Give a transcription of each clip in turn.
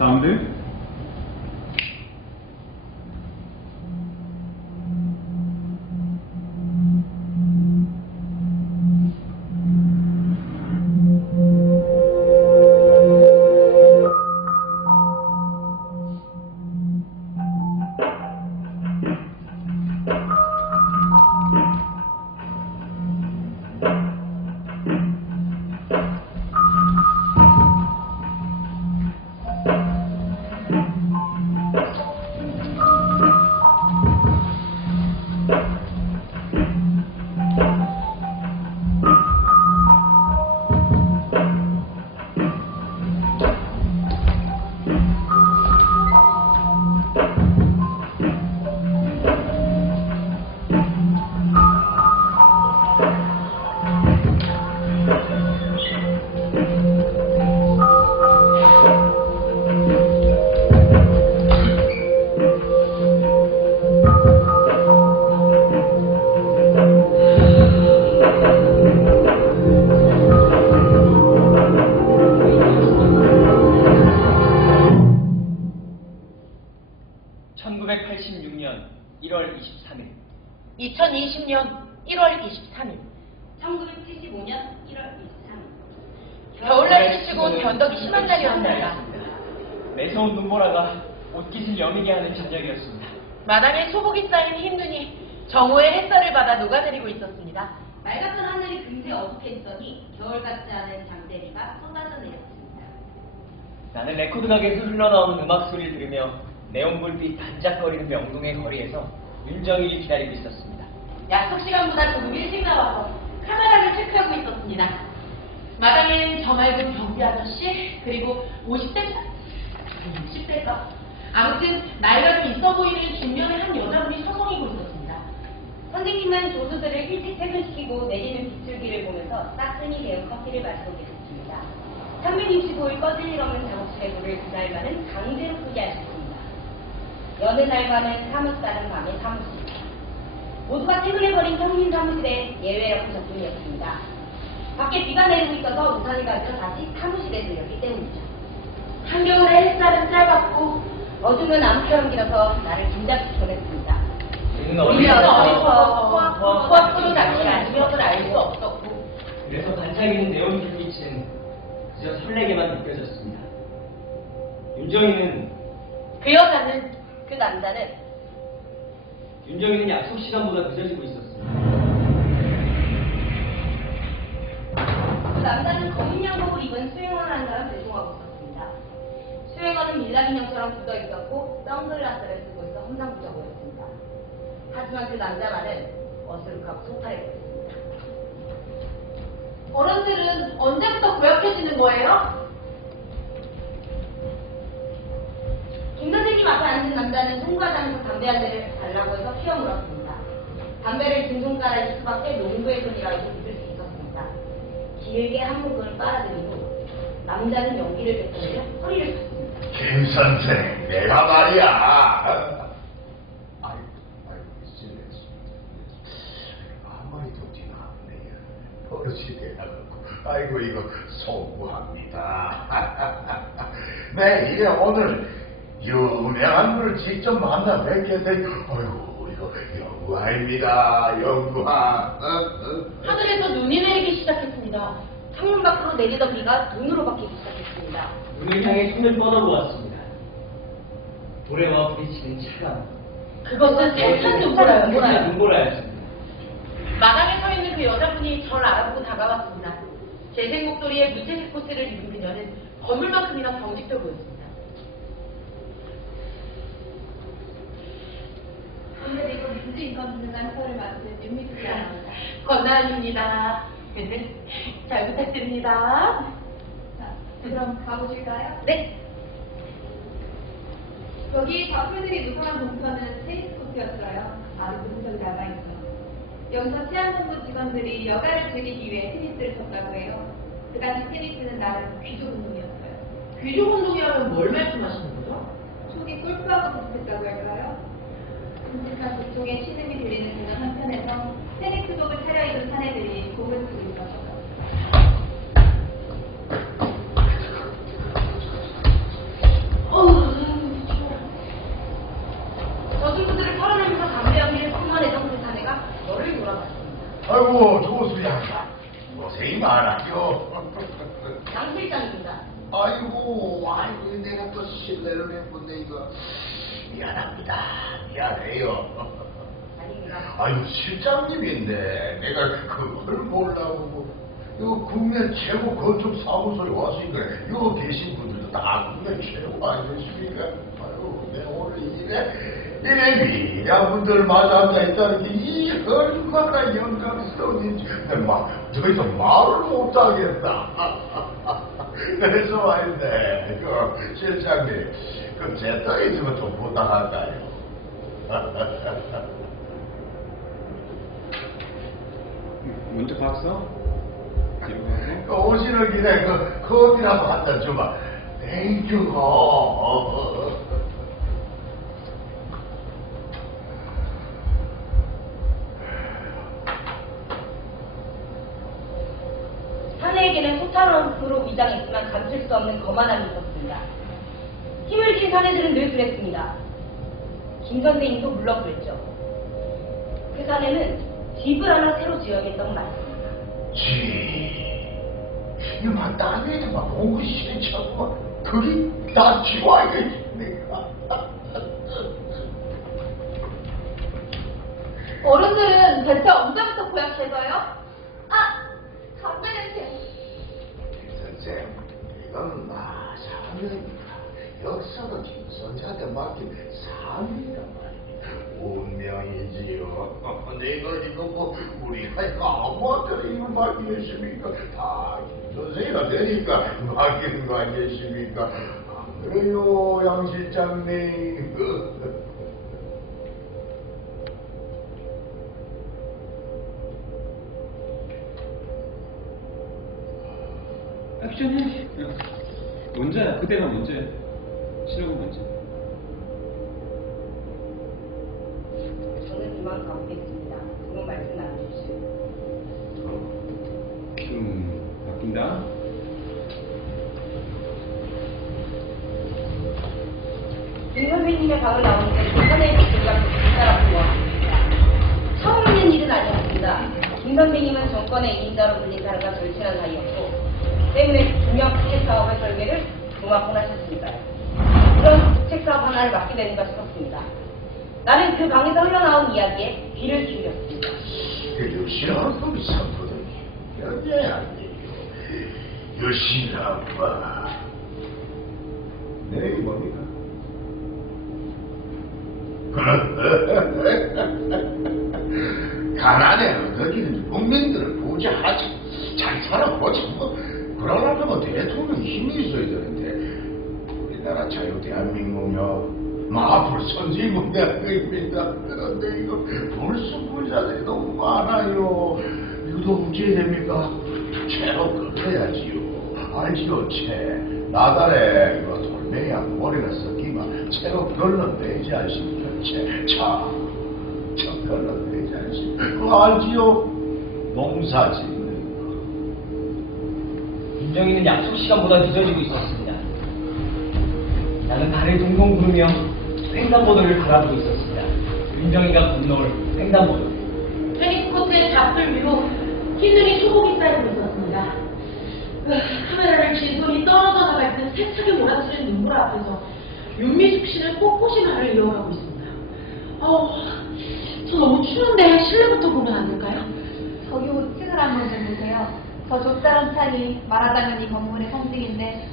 사운드. 1986년 1월 23일 2020년 1월 23일 1975년 1월 23일 겨울날씨 치고 변덕이 심한 날이었습니다. 매서운 눈보라가 옷깃을 여미게 하는 저녁이었습니다. 마당에 소복이 쌓인 흰 눈이 정오의 햇살을 받아 녹아내리고 있었습니다. 맑았던 하늘이 금세 어둑해지더니 겨울 같지 않은 장대비가 쏟아져 내렸습니다. 나는 레코드 가게에서 흘러나오는 음악 소리를 들으며 네온불빛 반짝거리는 명동의 거리에서 윤정이를 기다리고 있었습니다. 약속 시간보다 조금 일찍 나와서 카메라를 체크하고 있었습니다. 마당엔 저 말고 경비 아저씨, 그리고 50대, 60대가 아무튼 나이가 좀 있어 보이는 중년의 한 여자분이 서성이고 있었습니다. 선생님은 조수들을 일찍 퇴근시키고 내리는 빗줄기를 보면서 따뜻히 데운 커피를 마시고 계셨습니다. 365일 꺼질 일 없는 작업실의 물을 그날과는 강제로 끄게 하셨습니다. 여느 날과는 사뭇 다른 밤의 사무실. 모두가 퇴근해버린 평민 사무실에 예외 없는 작품이었습니다. 밖에 비가 내리고 있어서 우산을 가지고 다시 사무실에 들렸기 때문이죠. 한겨울의 햇살은 짧았고 어둠은 암처럼 길어서 나를 짐작히 보냈습니다. 우리는 우리는 어디서 코앞으로 낚시 아니면을 알 수 없었고 그래서 반짝이는 네온불빛은 그저 설레게만 느껴졌습니다. 윤정이는 그 여자는, 그 남자는 약속 시간보다 늦어지고 있었습니다. 그 남자는 검은 양복을 입은 수행원을 한 사람 배송하고 있었습니다. 수행원은 밀라기념처럼 굳어 있었고 선글라스를 쓰고 있어 험상궂어 보였습니다. 하지만 그 남자만은 어수룩하고 소탈했습니다. 어른들은 언제부터 고약해지는 거예요? 김 선생님 앞에 앉은 남자는 송구하지 않고 담배 한 대를 달라고 해서 피어 물었습니다. 담배를 긴 손가락에 수밖에 농부의 손이라고 믿을 수 있었습니다. 길게 한 모금을 빨아들이고 남자는 연기를 뱉어내며 허리를 쳤습니다. 김 선생, 내가 말이야. 아이고, 실례했습니다. 한 마리 더 지나갔네요. 버릇이 돼가지고. 아이고, 이거 송구합니다. 네, 이제 오늘 유명한 분을 직접 만나 뵙게 된, 아이고, 이거 영광입니다. 영광. 하늘에서 눈이 내리기 시작했습니다. 창문 밖으로 내리던 비가 눈으로 바뀌기 시작했습니다. 눈을 향해 손을 뻗어보았습니다. 모래와 부딪히는 차가운 그것은 세찬 눈보라였습니다. 눈보라였습니다. 마당에 서 있는 그 여자분이 저를 알아보고 다가왔습니다. 재생 목도리에 무채색 코트를 입은 그녀는 거물만큼이나 병직해 보였습니다. 오늘 이거 왠지 인간분한 서를 맡은 윤미숙이 아닙니다. 권나은입니다. 잘 부탁드립니다. 자, 그럼 가보실까요? 네. 여기 작품들이 누구랑 동선은 테니스코트였어요. 아주 분석이 남아있어. 여기서 치안본부 직원들이 여가를 즐기기 위해 테니스를 쳤다고 해요. 그 당시 테니스는 나름 귀족 운동이었어요. 귀족 운동이라면 뭘 말씀하시는 거죠? 속이 골프하고 비슷했다고 할까요? 끔찍한 고통의 신음이 들리는 그런 한편에서 테니스복을 차려입은 사내들이 공을 치고 있었어요. 아이고, 조수 양반. 고생이 많아요. 양 실장입니다. 아이고, 내가 또 실례를 했군데, 이거. 미안합니다. 미안해요. 아닙니다. 아유, 실장님인데, 내가 그걸 보려고, 이거 국내 최고 건축사무소에 왔으니까, 이거 계신 분들도 다 국내 최고 아니겠습니까? 아유, 내가 오늘 이래 미녀분들 마저 앉아있다는 게, 이 얼마나 영광스러운지, 더 이상 말을 못하겠다. 그래서 말인데, 실장님, 제 딸이 있으면 좀 부탁할까요? 먼저 갔어? 뒤로 가고? 오시는 길에 커피라도 한 잔 주마. 땡큐. 사내에게는 소탈원으로 위장했지만 감출 수 없는 거만함이 있었습니다. 힘을 진 사내들은 늘 그랬습니다. 김 선생님도 물론 그랬죠. 그 사내는 집을 하나 새로 지어야겠다고 말했습니다. 이거 막 땅에도 막 오기 싫죠. 그게 다 지워야겠습니까? 어른들은 대체 언제부터 보약해서요? 아! 담배 냄새! 선생, 이건 사명입니다. 역사가 김선자한테 맡긴 사명이란 말입니다. 운명이지요. 내가 이거 우리가 아무한테나 이걸 맡기겠습니까? 다 김선생이가 되니까 맡기는 거 아니겠습니까? 안 그래요, 양 실장님? 액션이 먼저야. 그대가 먼저야. 신호가 먼저. 저는 이만 가보겠습니다. 두분 말씀 나누십시오. 바뀐다. 김 선생님의 방을 나오는데 그 사내의 목소리가 따라 들어왔습니다. 처음 있는 일은 아니었습니다. 김 선생님은 정권의 이인자로 불린 사람과 절친한 사이였고 때문에 중요한 국책 사업의 설계를 도맡곤 하셨으니까요. 그런 국책 사업 하나를 맡게 되는가 싶었습니다. 나는 그 방에서 흘러나온 이야기에 귀를 기울였습니다. 유시라고 선포더니 연애 아니에요. 유시라고. 내일이 뭡니까? 가난에 어덕이는 국민들을 부자하지. 잘 살아보지 뭐. 그러려면 대통령 힘이 있어야 되는데 우리나라 자유 대한민국요. 앞으로 선진국 대한민국입니다. 그런데 이거 불순부자들이 너무 많아요. 이거 어찌 됩니까? 채로 끊어야지요. 알지요, 채. 나달에 이거 돌멩이하고 머리가 섞이면 채로 걸러내지 않습니까? 채 걸러내지 않습니까? 그거 알지요? 농사 짓는 윤정이는 약속 시간보다 늦어지고 있었습니다. 나는 달을 동동 구르며 횡단보도를 바라보고 있었습니다. 윤정이가 건너올 횡단보도. 테니스코트의 잡풀 위로 흰눈이 소복이 쌓이고 있었습니다. 카메라를 쥔 손이 떨어져 나갈 듯 세차게 몰아치는 눈물 앞에서 윤미숙 씨는 꼿꼿이 말을 이어가고 있습니다. 저 너무 추운데 실내부터 보면 안 될까요? 저기 호칭을 한번 좀 보세요. 저 좁다란 창이 말하자면 이 건물의 상징인데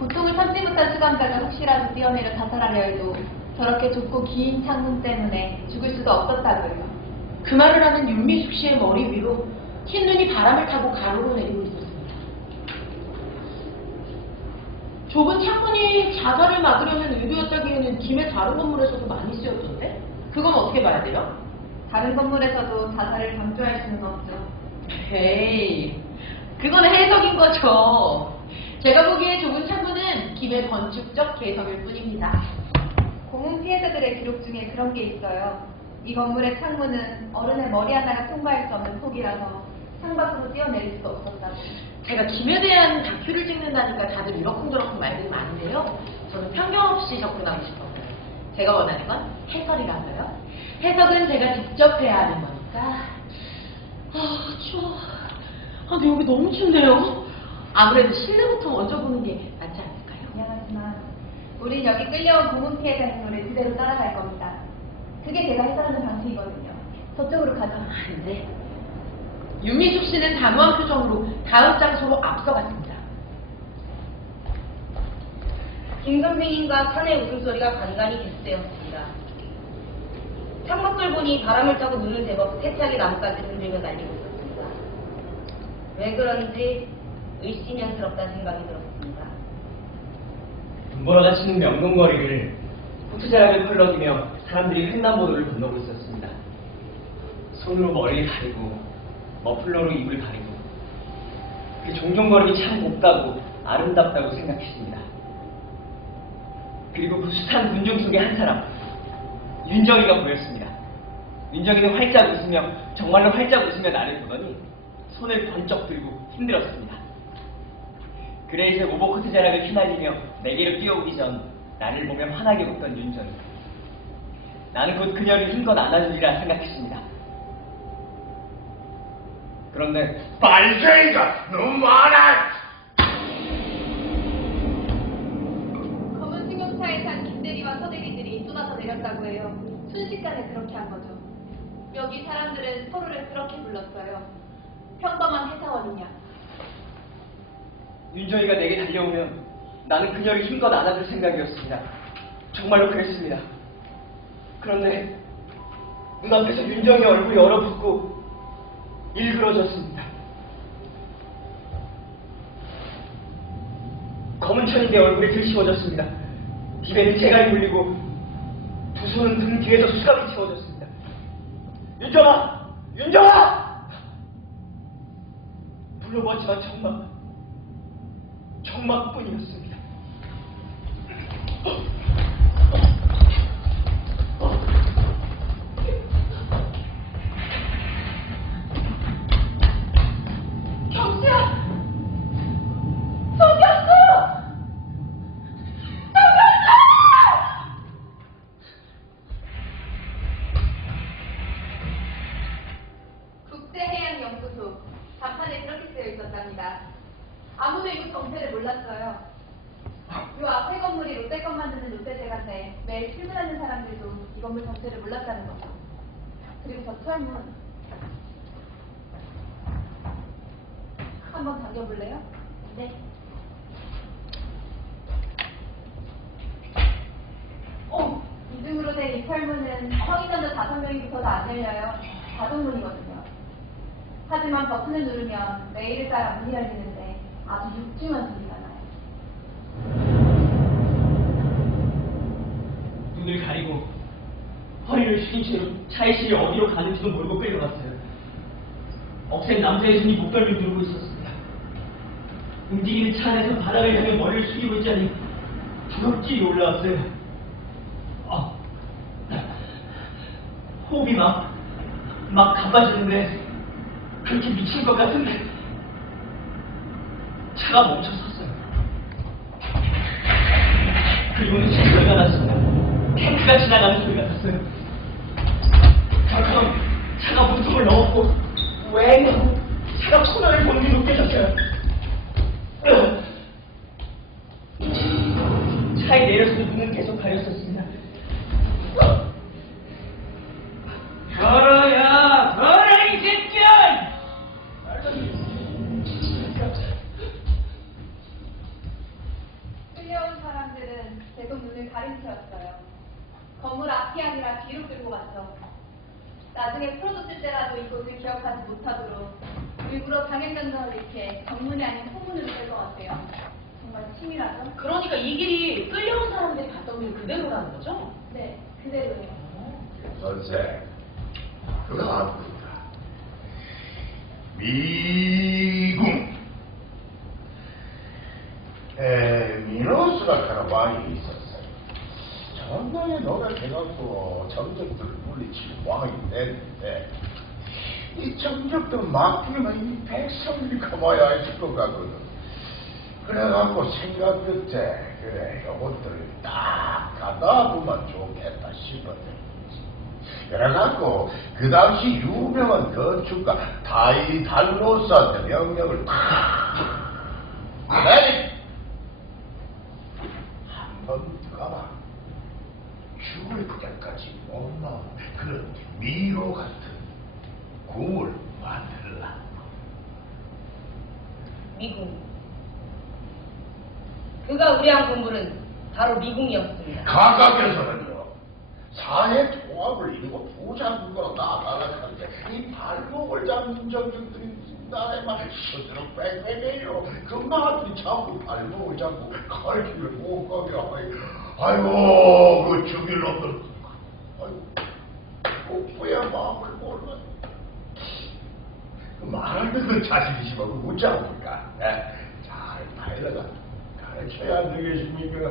고통을 참지 못한 수감자가 혹시라도 뛰어내려 자살하려 해도 저렇게 좁고 긴 창문 때문에 죽을 수도 없었다고요. 그 말을 하는 윤미숙 씨의 머리 위로 흰눈이 바람을 타고 가로로 내리고 있었습니다. 좁은 창문이 자살을 막으려는 의도였다기에는 김의 다른 건물에서도 많이 쓰였던데? 그건 어떻게 봐야 돼요? 다른 건물에서도 자살을 강조할 수는 없죠. 에이, 그건 해석인 거죠. 제가 보기에 좁은 창문은 김의 건축적 개성일 뿐입니다. 고문 피해자들의 기록 중에 그런 게 있어요. 이 건물의 창문은 어른의 머리 하나가 통과할 수 없는 폭이라서 창밖으로 뛰어내릴 수도 없었다고. 제가 김에 대한 다큐를 찍는다니까 다들 이러쿵저러쿵 말들이 많은데요. 저는 편견 없이 접근하고 싶었어요. 제가 원하는 건 해설이라고요. 해석은 제가 직접 해야 하는 거니까 아, 추워. 아, 근데 여기 너무 춥네요. 아무래도 실내부터 먼저 보는 게 낫지 않을까요? 미안하지만 우린 여기 끌려온 고문 피해자 인물을 그대로 따라갈 겁니다. 그게 제가 해설하는 방식이거든요. 저쪽으로 가죠. 네. 윤미숙 씨는 단호한 표정으로 다음 장소로 앞서갔습니다. 김 선생님과 산의 울음소리가 간간히 계속되었습니다. 창밖을 보니 바람을 타고 눈을 제법 세차게 나뭇가지 흔들며 날리고 있었습니다. 왜 그런지 을씨년스럽다는 생각이 들었습니다. 눈보라가 치는 명동거리를 후투자락을 펄럭이며 사람들이 횡단보도를 건너고 있었습니다. 손으로 머리를 가리고 머플러로 입을 가리고 그 종종 거리기 참 곱다고 아름답다고 생각했습니다. 그리고 그 숱한 군중 속의 한 사람, 윤정이가 보였습니다. 윤정이는 활짝 웃으며 정말로 활짝 웃으며 나를 보더니 손을 번쩍 들고 힘들었습니다. 그레이스의 오버코트 자락을 휘날리며 내게로 뛰어오기 전 나를 보며 환하게 웃던 윤정이. 나는 곧 그녀를 힘껏 안아주리라 생각했습니다. 그런데 빨갱이가 너무 많아. 검은 승용차에 탄 김대리와 서대리들이 쏟아져 내렸다고 해요. 순식간에 그렇게 한 거죠. 여기 사람들은 서로를 그렇게 불렀어요. 평범한 회사원이냐. 윤정이가 내게 달려오면 나는 그녀를 힘껏 안아줄 생각이었습니다. 정말로 그랬습니다. 그런데 눈앞에서 윤정이 얼굴이 얼어붙고 일그러졌습니다. 검은 천이 내 얼굴에 들씌워졌습니다. 입에는 재갈이 물리고 두 손은 등 뒤에서 수갑이 채워졌습니다. 윤정아! 윤정아! 불러보았지만 정막뿐이었습니다. 경수야! 속였어! 국제해양연구소 간판에 그렇게 쓰여 있었답니다. 아무도 이곳 정체를 몰랐어요. 요 앞에 건물이 롯데건 만드는 롯데제과인데 매일 출근하는 사람들도 이 건물 정체를 몰랐다는 거죠. 그리고 저 철문 한번 당겨볼래요? 네. 이중으로 된 이 철문은 성인원자 5명이부터도 안 열려요. 자동문이거든요. 하지만 버튼을 누르면 메일을 따라 문이 열리는데 아주 육중한 소리가 나요. 눈을 가리고 허리를 숙인 채로 차의 실이 어디로 가는지도 모르고 끌려갔어요. 억센 남자의 손이 목덜미를 들고 있었습니다. 움직이는 차 안에서 바닥을 향해 머리를 숙이고 있자니 두렵게 올라왔어요. 호흡이 막 가빠지는데 그렇게 미친 것 같은데 차가 멈춰 섰어요. 그리고는 소리가 났습니다. 탱크가 지나가는 소리 같았어요. 그럼 차가 문틈을 넣었고 웽 하고 차가 코너를 보는 게 느껴졌어요. 차에 내려서도 눈은 계속 가렸었습니다. 걸어야 걸어 이 새끼야! 끌려온 사람들은 계속 눈을 가린 채였어요. 건물 앞이 아니라 뒤로 끌고 갔죠. 나중에 풀어줬을 때라도 이곳을 기억하지 못하도록 일부러 방향전선을 이렇게 정문이 아닌 후문으로 끌것 같아요. 정말 치밀하죠? 그러니까 이 길이 끌려온 사람들이 갔던 길 그대로라는 거죠? 네, 그대로요. 선생, 그거 아닙니다. 미궁. 미노스가 가라왕이 있었어요. 전날에 노력해갖고 정적들을 물리치고 왕이 됐는데 이 정적들 맡기면 이 백성들이 커봐야 있을 것 같거든. 그래갖고 생각 끝에 그래 요것들을 딱 가다 보면 좋겠다 싶었는데 그래갖고 그 당시 유명한 건축가 다이달로스한테 명령을 내리 한번 가봐. 죽을 그날까지 못 나온 그런 미로 같은 궁을 만들라. 미궁. 그가 우려한 건물은 바로 미궁이었습니다. 각각에서는요 사회 통합을 이루고 부자국가로 나아가는데 이 발목을 잡는 정경들이 나라에만 스스로 빽빽해요. 그 마들이 자꾸 발목을 잡고 갈 길을 못 가게 하여 아이고 그 죽일 놈들 아이고 목부야 마음을 몰라. 그 말하는 그 자식이시면 묻지 않습니까? 잘 달려가 가르쳐야 되겠습니까?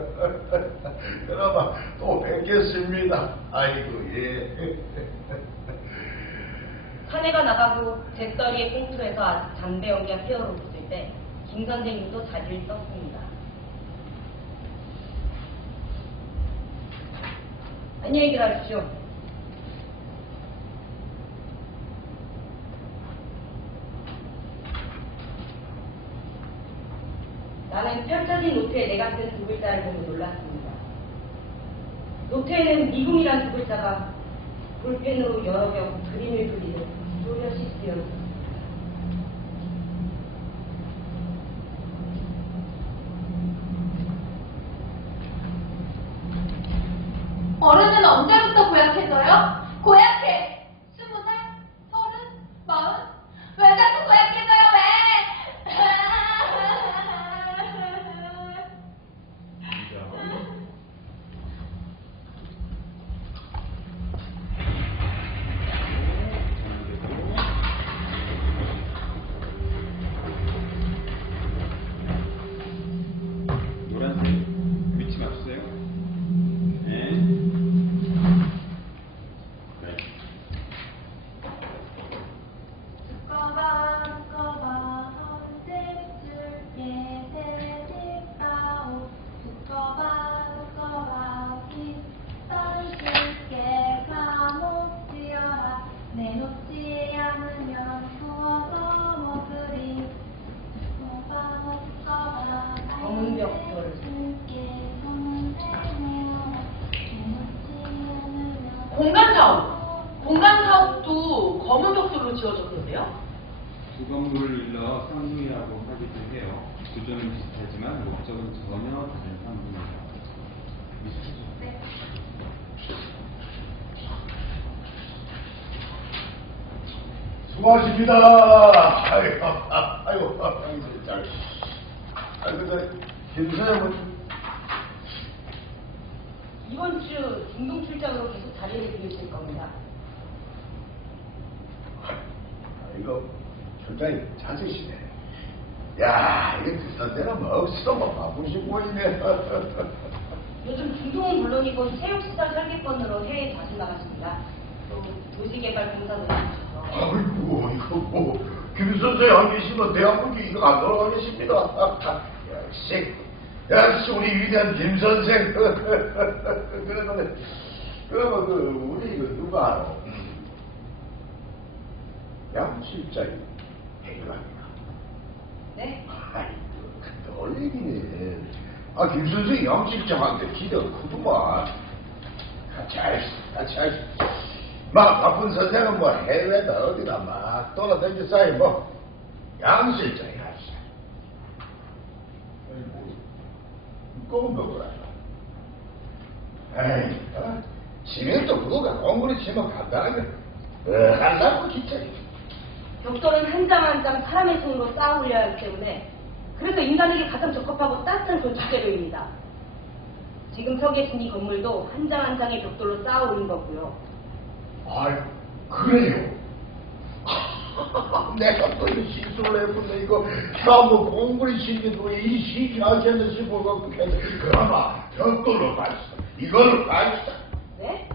그나마 또 뵙겠습니다. 아이고 예. 사내가 나가고 잿더리의 꽁투에서 아직 담배 연기가 피어오르을 때 김 선생님도 자리를 떴습니다. 안녕히 계십시오. 나는 펼쳐진 노트에 내가 쓴 두 글자를 보고 놀랐습니다. 노트에는 미궁이란 두 글자가 볼펜으로 여러 겹 그림을 그리는 또렷이 쓰여 있었습니다. 어른은 언제부터 고약해져요? 고약해! 20살? 30? 40? 왜 자꾸 고약해져요? 왜? 노란색 위치 맞추세요. 네. 네. 두꺼봐 언제쯤 예배릴까오 두꺼봐 빗던 쉽게 감옥 지어라 내놓지 않으면 구워서 먹으리 검은 벽돌. 공간 사업도 검은 벽돌로 지어졌는데요? 두 건물을 일러 쌍둥이라고 하기도 해요. 구조는 비슷하지만 목적은 전혀 다른 쌍둥이입니다. 네. 수고하십니다. 아이고 잘. 아이고 저 김사장은 이번 주 중동 출장으로 계속 자리를 비우실 겁니다. 이거 출장이 잦으시네. 야 이거 그 선생은 억수로 뭐 바쁘신 분이네. 요즘 중동은 물론이고 체육시설 설계권으로 해외에 자주 나가십니다. 또 도시개발공사도 나가셔서 아이고 이거 뭐 김 선생 안 계시면 대한민국이 이거 안 돌아가겠습니다. 역시 우리 위대한 김 선생. 그러면 그 우리 그 누가 알아? 양 실장이 해결합니다. 네? 아이고 근데 얼리기는 김 선생 양 실장한테 기대가 크더만. 같이 하십시오. 막 바쁜 선생은 뭐 해외다 어디다 막 돌아다니기 사이 양 실장이 하시죠. 검은 벽을 하죠. 에이, 치명도 그거가 공부를 치면 간단하게 한다고 기차리. 벽돌은 한 장 한 장 사람의 손으로 쌓아 올려야 하기 때문에 그래서 인간에게 가장 적합하고 따뜻한 건축재료입니다. 지금 서 계신 이 건물도 한 장 한 장의 벽돌로 쌓아 올린 거고요. 아이, 그래요? 내가 또 이 실수를 해본데 이거 뭐 공부를 시키고 이 시기 하겠는 싶어 갖고 그나마 벽돌로 봤어. 이거를 봤어. 네?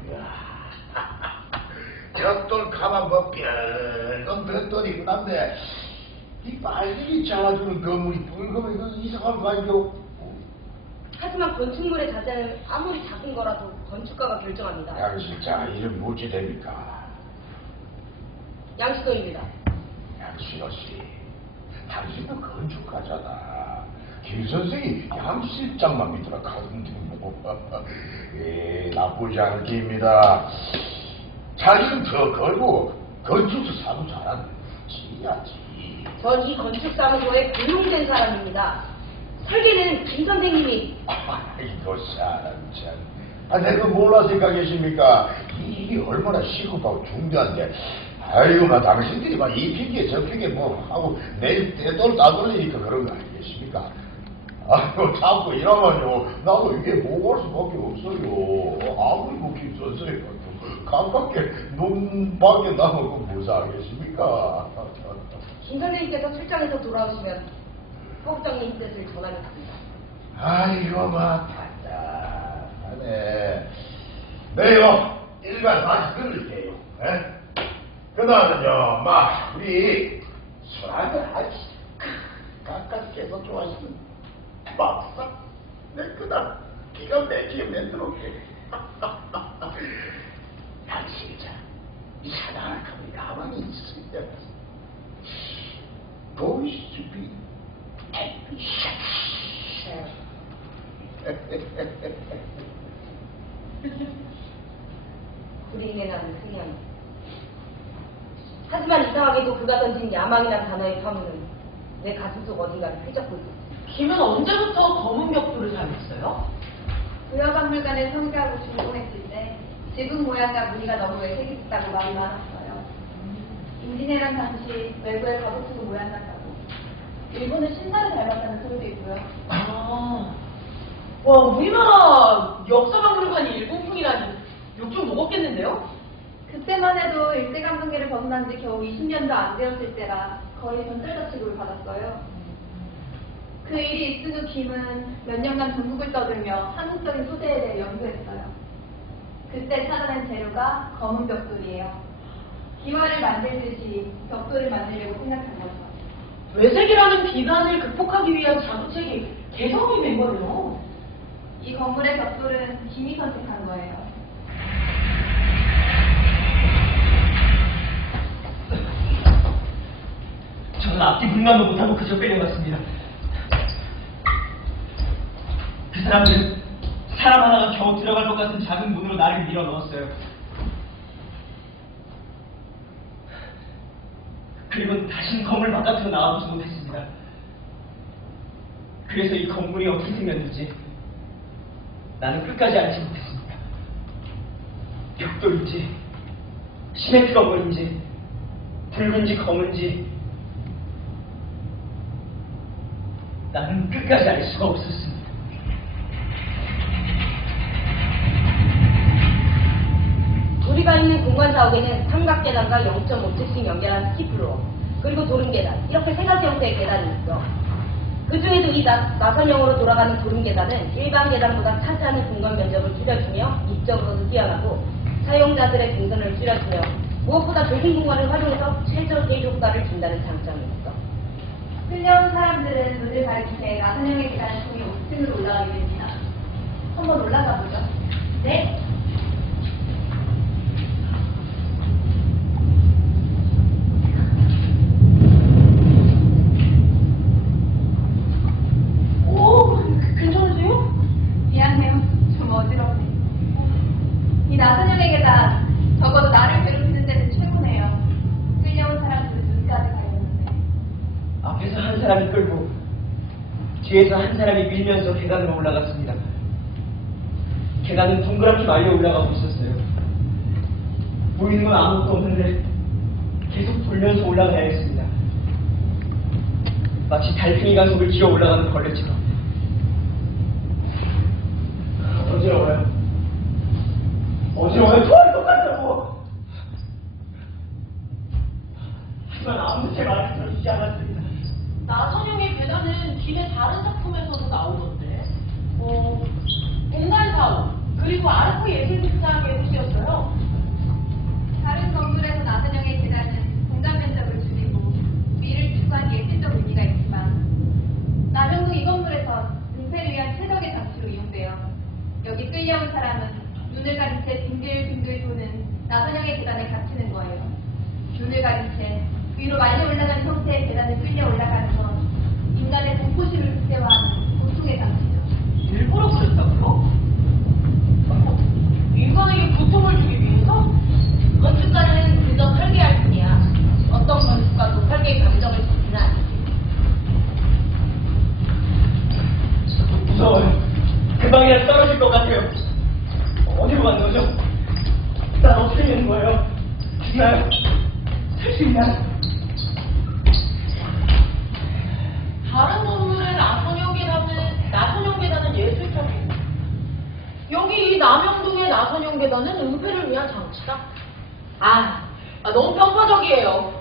벽돌 가만 뼈던 벽돌이 한데 이 빨갱이 잘라주는 건물이 붉으면 이거 이상한 거 아니요? 하지만 건축물의 자재는 아무리 작은 거라도 건축가가 결정합니다. 양실자 이름 무엇이 됩니까? 양식도입니다. 양신호 씨, 당신은 건축가잖아. 김 선생이 양실장만 믿으라 가는데 뭐. 나쁘지 않은 기입니다. 자기는 더 걸고 건축도 사도 잘하는 지야지. 전 이 건축사무소에 고용된 사람입니다. 설계는 김 선생님이. 이거 사람 참. 내가 몰라 생각하십니까? 이 일이 얼마나 시급하고 중요한데. 아이고, 당신들이 막 이 핑계 저 핑계 뭐 하고 내일 떼돌 따돌리니까 그런 거 아니겠습니까? 아이고, 자꾸 이러면요, 나도 이게 뭐갈 수밖에 없어요. 아무리 뭐 김 선생님 가깝게 눈 밖에 나오고 무사하겠습니까? 김 선생님께서 출장에서 돌아오시면 사업장님 뜻을 전하겠습니다. 아이고, 답답하네. 네요, 일반 다시 끊을게요. 그다음은요, 우리 술 한잔 하지. 가깝게서 좋아하시는 막상 내 그다음 기가 막히게 만들어올게. 당신자 이 사랑을 가면 가만히 있을 때 보이스 비 불이게 나는 승향. 하지만 이상하게도 그가 던진 야망이란 단어의 파문은 내 가슴속 어딘가를 휘젓고 있었습니다. 김은 언제부터 검은 벽돌을 사용했어요? 부여박물관을 성대하고 준공했을 때 지붕 모양과 무늬가 너무 외색있다고 말이 많았어요. 임진왜란 당시 외부의 가부수도 모양 같다고 일본의 신사를 닮았다는 소리도 있고요. 와, 우리나라 역사박물관이 일본풍이라니 욕좀 먹었겠는데요? 그때만 해도 일제강점기를 벗어난 지 겨우 20년도 안 되었을 때라 거의 전설적 취급을 받았어요. 그 일이 있은 후 김은 몇 년간 전국을 떠들며 한국적인 소재에 대해 연구했어요. 그때 찾아낸 재료가 검은 벽돌이에요. 기와를 만들듯이 벽돌을 만들려고 생각한 거죠. 외색이라는 비난을 극복하기 위한 자구책이 개성이 된 거네요. 이 건물의 벽돌은 김이 선택한 거예요. 저는 앞뒤 분간도 못하고 그저 끌려갔습니다. 그 사람들은 사람 하나가 겨우 들어갈 것 같은 작은 문으로 나를 밀어 넣었어요. 그리고 다신 건물 바깥으로 나와보지 못했습니다. 그래서 이 건물이 어떻게 생겼는지 나는 끝까지 알지 못했습니다. 벽돌인지 시멘트 건물인지 붉은지 검은지 나는 끝까지 알 수가 없었습니다. 도리가 있는 공간 사옥에는 삼각계단과 0.5층씩 연결한 스티플로 그리고 도름계단 이렇게 세 가지 형태의 계단이 있어. 그 중에도 이 나선형으로 돌아가는 도름계단은 일반 계단보다 차지하는 공간 면적을 줄여주며 입적으로도 뛰어나고 사용자들의 동선을 줄여주며 무엇보다 좁은 공간을 활용해서 최적의 효과를 준다는 장점이 있어. 흘려온 사람들은 눈을 가리키게 나선형의 계단을 통해 5층으로 올라가게 됩니다. 한번 올라가 보죠. 네. 오, 괜찮으세요? 미안해요. 좀 어지럽네. 이 나선형의 계단, 적어도 나를 괴롭히는 데는 최고네요. 끌려온 사람들은 눈까지 가렸는데. 앞에서 한 사람이 끌고 뒤에서 한 사람이 밀면서 계단으로 올라갔습니다. 계단은 동그랗게 말려 올라가고 있었어요. 보이는 건 아무것도 없는데 계속 돌면서 올라가야 했습니다. 마치 달팽이 간속을 기어 올라가는 벌레처럼. 어지러워요. 어지러워요. 토할 것 같다고. 하지만 아무도 제 말을 들어주지 않았습니다. 나선형의 계단은 김의 다른 작품에서도 나오던데. 공간 사업 그리고 아르코 예술극장에도 쓰였어요. 다른 건물에서 나선형의 계단은 공간 면적을 줄이고 미를 추구한 예술적 의미가 있지만 남영동 이 건물에서 등패를 위한 최적의 장치로 여기 끌려온 사람은 눈을 가린 채 빙글빙글 도는 나선형의 계단을 갖추는 거예요. 눈을 가린 채 위로 말려 올라가는 형태의 계단을 끌려 올라가는 건 인간의 공포심을 극대화하는 고통의 장치죠. 일부러 그랬다고요? 인간에게 고통을 주기 위해서? 건축가는 그저 설계할 뿐이야. 어떤 건축가도 설계의 감정을 적지는 않지. 무서워요. 그 방이라 떨어질 것 같아요. 어디로 가는 거죠? 난 어떻게 되는 거예요? 죽나요? 살 수 있나요? 다른 건물의 나선형 계단은 예술적이고 여기 이 남영동의 나선형 계단은 은폐를 위한 장치다. 너무 편파적이에요.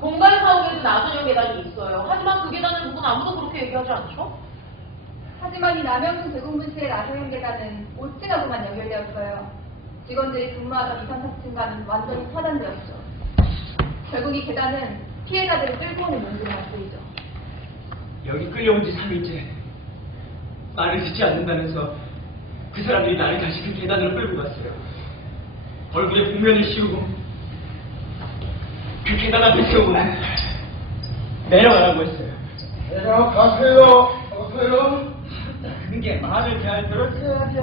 공간 사옥에도 나선형 계단이 있어요. 하지만 그 계단을 보고는 아무도 그렇게 얘기하지 않죠? 하지만 이 남영동 대공분실의 나선형 계단은 5층하고만 연결되었어요. 직원들이 근무하던 2, 3, 4층과는 완전히 차단되었죠. 결국 이 계단은 피해자들을 끌고 오는 문제를 만들죠. 여기 끌려온 지 3일째. 말을 듣지 않는다면서 그 사람들이 나를 다시 그 계단으로 끌고 갔어요. 얼굴에 복면을 씌우고 그 계단 앞에 세우고 내려가라고 했어요. 내려가세요. 가세요. 그게 말을 잘 들었어야지.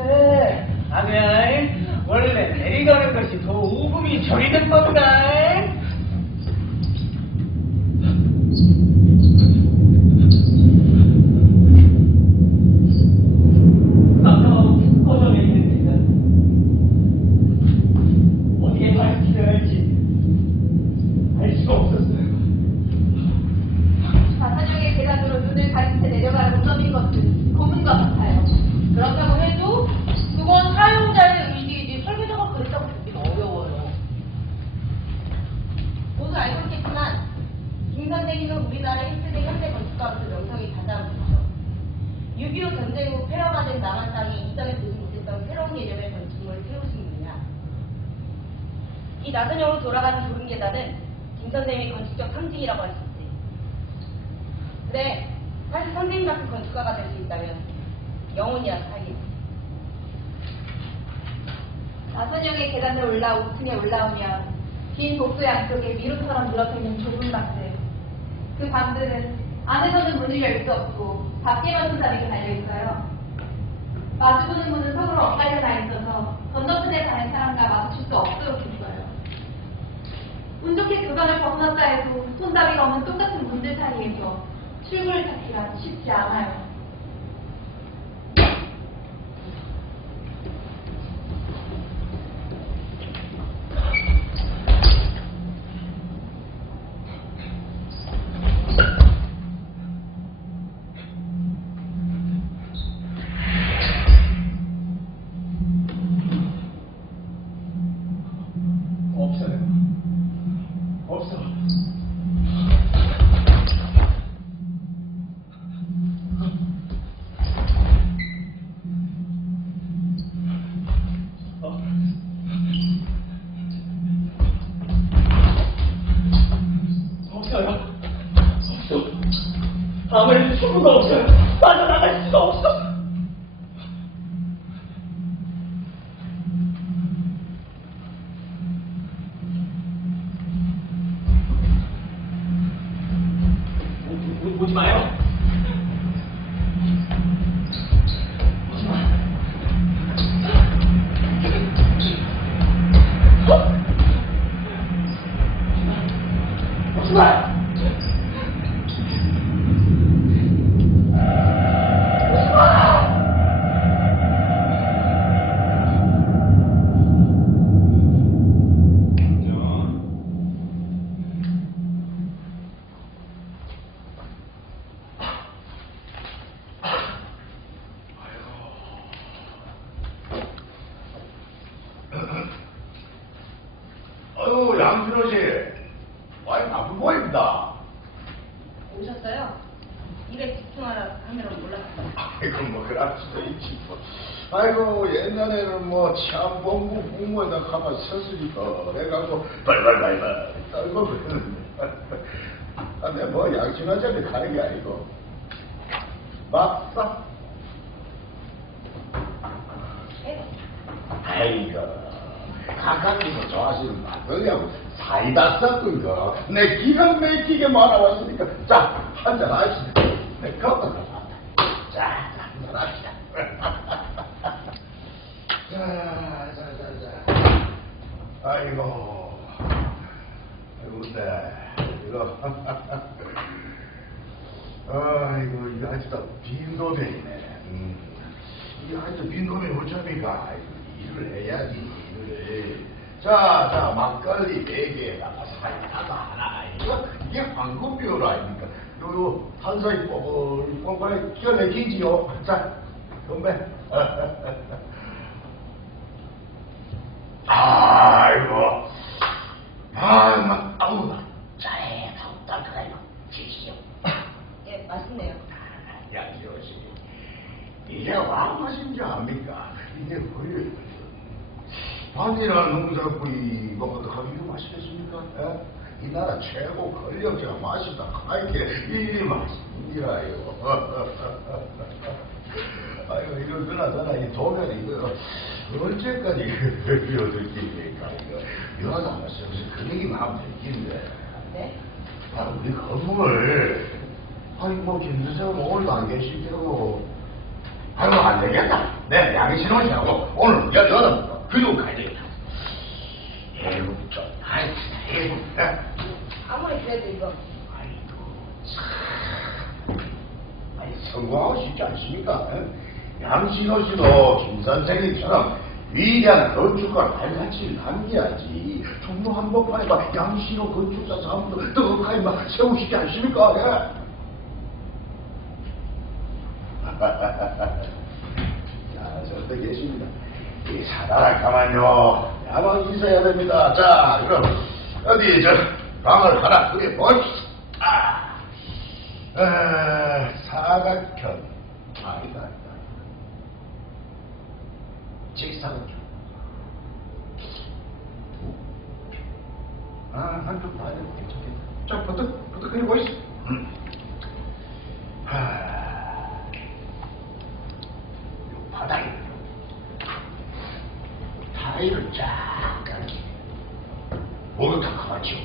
그냥 원래 내려가는 것이 더 오금이 저리는 법이다. 꺼져져 있는 계단 어디에 발을 디뎌야 할지 알 수가 없었어요. 나선형의 계단으로 눈을 가린 채 내려가는 점인 것은 고문과 같아요. 그렇다고 해도 그건 사용자의 의지이지 설계자가 그랬다고 보기는 어려워요. 모두 알고 있겠지만 김 선생님은 우리나라 힐스대 현대 건축가로서 명성이 자자하죠. 6.25 전쟁 후 폐허가 된 남한 땅이 이전에 보지 못했던 새로운 개념의 건축물을 세우신 분이야. 이 나선형으로 돌아가는 좁은 계단은 김 선생님의 건축적 상징이라고 할 수 있지. 근데 사실 선생님 같은 건축가가 될 수 있다면 영혼이야 살겠지. 나선형의 계단을 올라 5층에 올라오면 긴 복도 양쪽에 미로처럼 늘어져 있는 좁은 방들. 그 방들은 안에서는 문을 열 수 없고 밖에만 손잡이가 달려있어요. 마주보는 문은 서로 엇갈려 나 있어서 건너편에 가는 사람과 마주칠 수 없도록 했어요. 운 좋게 그간을 벗어났다 해도 손잡이가 없는 똑같은 문들 사이에서 출구를 찾기가 쉽지 않아요. 없어요. 없어. 없어요. 없어. 아무래도 출구가 없어요. 빠져나갈 수가 없어. 오지 마요. 오지 마. 오지 마. 아유, 양준호 씨. 많이 바쁜 모양입니다. 오셨어요? 일에 집중하라 하면 몰랐어요. 아이고, 뭐, 그럴 수도 있지, 뭐. 아이고, 옛날에는 뭐, 참봉구 공무에다 가만 섰으니까, 해갖고, 발발발발 떨고 그러는데. 아, 내가 뭐, 양심하자니 가는 게 아니고. 막상. 에? 아이고. 가깝게서 좋아하시는 막걸리하고 사이다 섞은 거 내 기가 막히게 말아왔으니까 자 한잔 하시죠. 내 컵도 가져왔다. 자 한잔 합시다. 자. 아이고 근데 이거 아이고 이거 아주 다 빈도대이네. 이게 아주 빈도대 어차피가 일을 해야지. 자, 막걸리 4개에다가 사이다가 하나. 이게 황금비율 아닙니까? 요 탄산이 뽀글뽀글 기가 막히지요. 자, 건배. 아이고. 아우, 자에 따뜻하다 이거. 지시오. 예, 맛있네요. 양지로시. 이게 왕맛인지 압니까? 이게 거의 반이라 농사꾼이 이거보다 가격이 맛있겠습니까? 에? 이 나라 최고 권력자가 맛있다. 이게 이 맛있니라요. 아이고 이거 그나저나 이 도면 이거 언제까지 비워둘 깁니까? 이거 여자 맛이 그 얘기만 하면 될긴데. 네? 아 우리 건물 아니 뭐 김수생은 오늘도 안 계시기로. 아이고 안 되겠다. 내 양심을 하고 오늘 여자부터 그리고 가야 되겠다. 애국 좀 하시다 애국. 아무리 그래도 이거. 아이고 참. 아니 성공하고 싶지 않습니까? 양신호 씨도 김 선생님처럼 위대한 건축가를 발같이 남겨야지. 종로 한복판에 양신호 건축사 사무도 떡하니 막 세우시지 않습니까? 자, 저때 계십니다. 이 사다라 가만요. 야망 있어야 됩니다. 자, 그럼 어디 저 방을 하나 그려 봅시다. 사각형. 아니다. 직사각형. 한쪽 봐야 되고 괜찮겠다. 자, 버뜩 그려 보시죠. 바닥에 타일을 쫙 깔게 목욕탕 가만히요.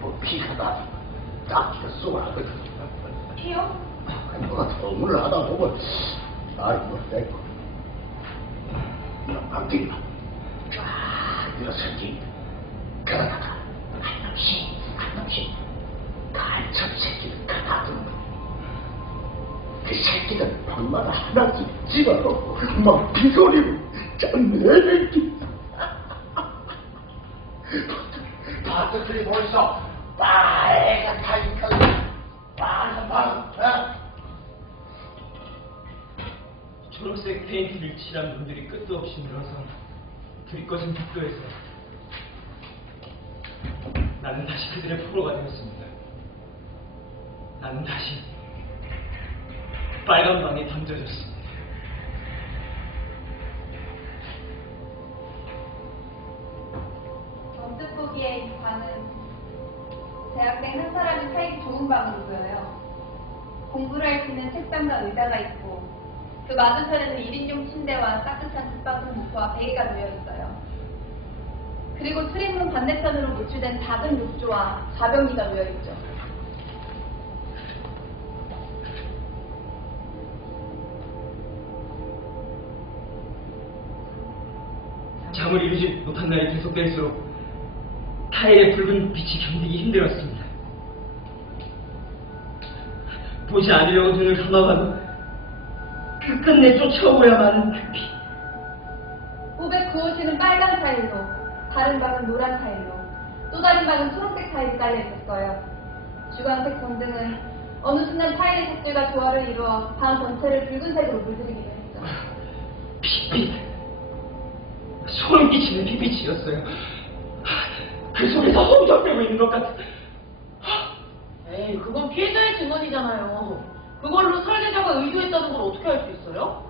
뭐 피가 나서 딱지가 쏘아거든. 피요? 뭐가 통을 하다 보면 아이고 됐고 앞뒤로 쫙 일어서지. 그러다가 한 놈씩 간첩 새끼를 가다듬고 그 새끼들 방마다 하나씩 집어넣고 막 비소리로 짠내뱉기. 바트들이 벌써 빨간 타이칸 빨간 방. 초록색 페인트를 칠한 분들이 끝도 없이 늘어서 불이 꺼진 복도에서 나는 다시 그들의 포로가 되었습니다. 나는 다시 빨간 방에 던져졌습니다. 언뜻 보기에 이 방은 대학생 한 사람이 살기 좋은 방으로 보여요. 공부를 할 수 있는 책상과 의자가 있고 그 맞은편에는 1인용 침대와 따뜻한 국방성 목표와 베개가 놓여 있어요. 그리고 트림룸 반대편으로 노출된 작은 욕조와 자변기가 놓여 있죠. 잠을 이루지 못한 날이 계속될수록 타일의 붉은 빛이 견디기 힘들었습니다. 보지 않으려고 눈을 감아봐도 끝끝내 쫓아오고야만 그 빛. 509호실은 빨간 타일로, 다른 방은 노란 타일로, 또 다른 방은 초록색 타일이 깔려 있었어요. 주황색 전등은 어느 순간 타일의 색들과 조화를 이루어 방 전체를 붉은색으로 물들이기도 했죠. 빛. 소름 끼치는 빛이었어요. 그 속에서 홍정되고 있는 것 같은. 에이, 그건 피해자의 증언이잖아요. 그걸로 설계자가 의도했다는 걸 어떻게 알 수 있어요?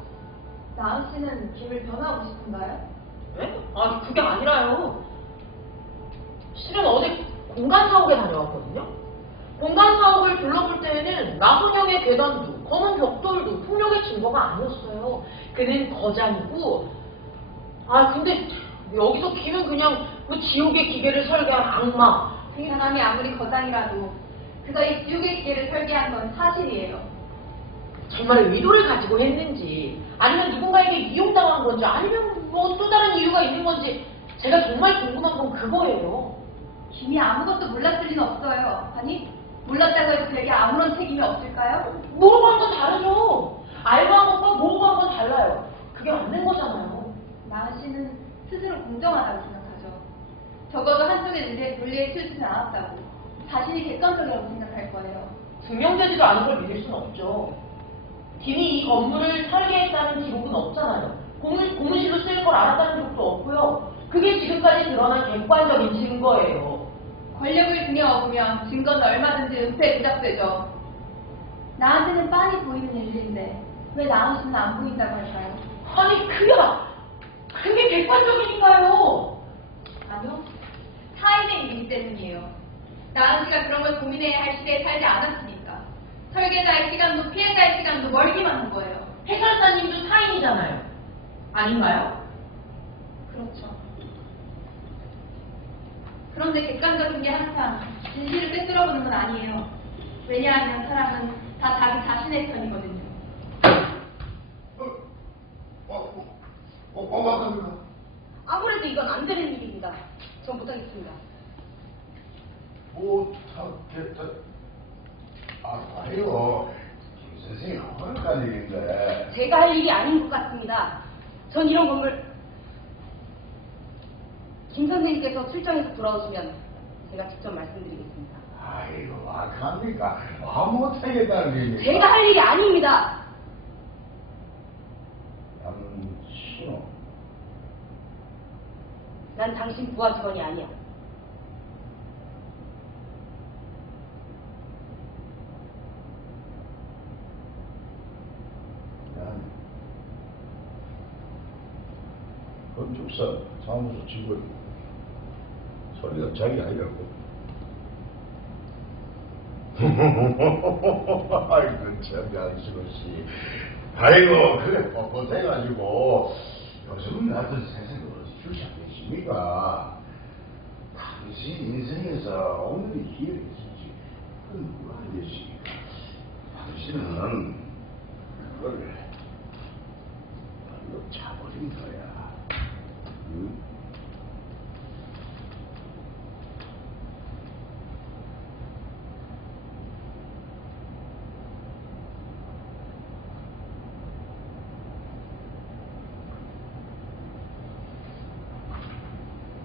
나은 씨는 김을 변하고 싶은가요? 네? 아, 그게 아니라요. 실은 어제 공간 사옥에 다녀왔거든요. 공간 사옥을 둘러볼 때에는 나선형의 계단도 검은 벽돌도 폭력의 증거가 아니었어요. 그는 거장이고 아, 근데 여기서 걔는 그냥 그 지옥의 기계를 설계한 악마. 그 사람이 아무리 거장이라도 그들이 지옥의 기계를 설계한 건 사실이에요. 정말 의도를 가지고 했는지, 아니면 누군가에게 이용당한 건지, 아니면 뭐 또 다른 이유가 있는 건지, 제가 정말 궁금한 건 그거예요. 김이 아무것도 몰랐을 리는 없어요. 아니, 몰랐다고 해서 그에게 아무런 책임이 없을까요? 모르고 한 건 다르죠. 알고 한 것과 모르고 한 건 달라요. 그게 맞는 거잖아요. 나은 씨는 스스로 공정하다고 생각하죠. 적어도 한쪽의 일에 논리에 치우치지 않았다고 자신이 객관적이라고 생각할 거예요. 증명되지도 않은 걸 믿을 수는 없죠. 김이 이 건물을 설계했다는 기록은 없잖아요. 고무실로 쓸 걸 알았다는 적도 없고요. 그게 지금까지 드러난 객관적인 증거예요. 권력을 등에 업으면 증거는 얼마든지 은폐에 부착되죠. 나한테는 빤히 보이는 일인데 왜 나은 씨는 안 보인다고 할까요? 아니, 그게 객관적이니까요. 아니요. 타인의 일이기 때문이에요. 나은 씨가 그런 걸 고민해야 할 시대에 살지 않았으니까. 설계자의 시간도 피해자의 시간도 멀기만 한 거예요. 해설사님도 타인이잖아요. 아닌가요? 그렇죠. 그런데 객관적인 게 항상 진실을 꿰뚫어보는 건 아니에요. 왜냐하면 사람은 다 자기 자신의 편이거든요. 맞습니까? 아무래도 이건 안 되는 일입니다. 전 못하겠습니다. 못하겠다. 아니요. 김 선생님 허락한 일인데. 제가 할 일이 아닌 것 같습니다. 전 이런 건물 김 선생님께서 출정해서 돌아오시면 제가 직접 말씀드리겠습니다. 아이고, 악합니까? 못하겠다는 일입니까? 제가 할 일이 아닙니다. 남신호. 난 당신 부하 직원이 아니야. 난 건축사 사무소 직원이고 설계가 자기 아니라고. 아이고 참 양식호 씨. 아이고 그래 뻣뻣해가지고 요즘 같은 세상에 어디 주시 않겠습니까? 당신 인생에서 오늘의 기회를 주지. 그건 누가 알겠습니까? 당신은 그걸 발로 차버린 거야. 응?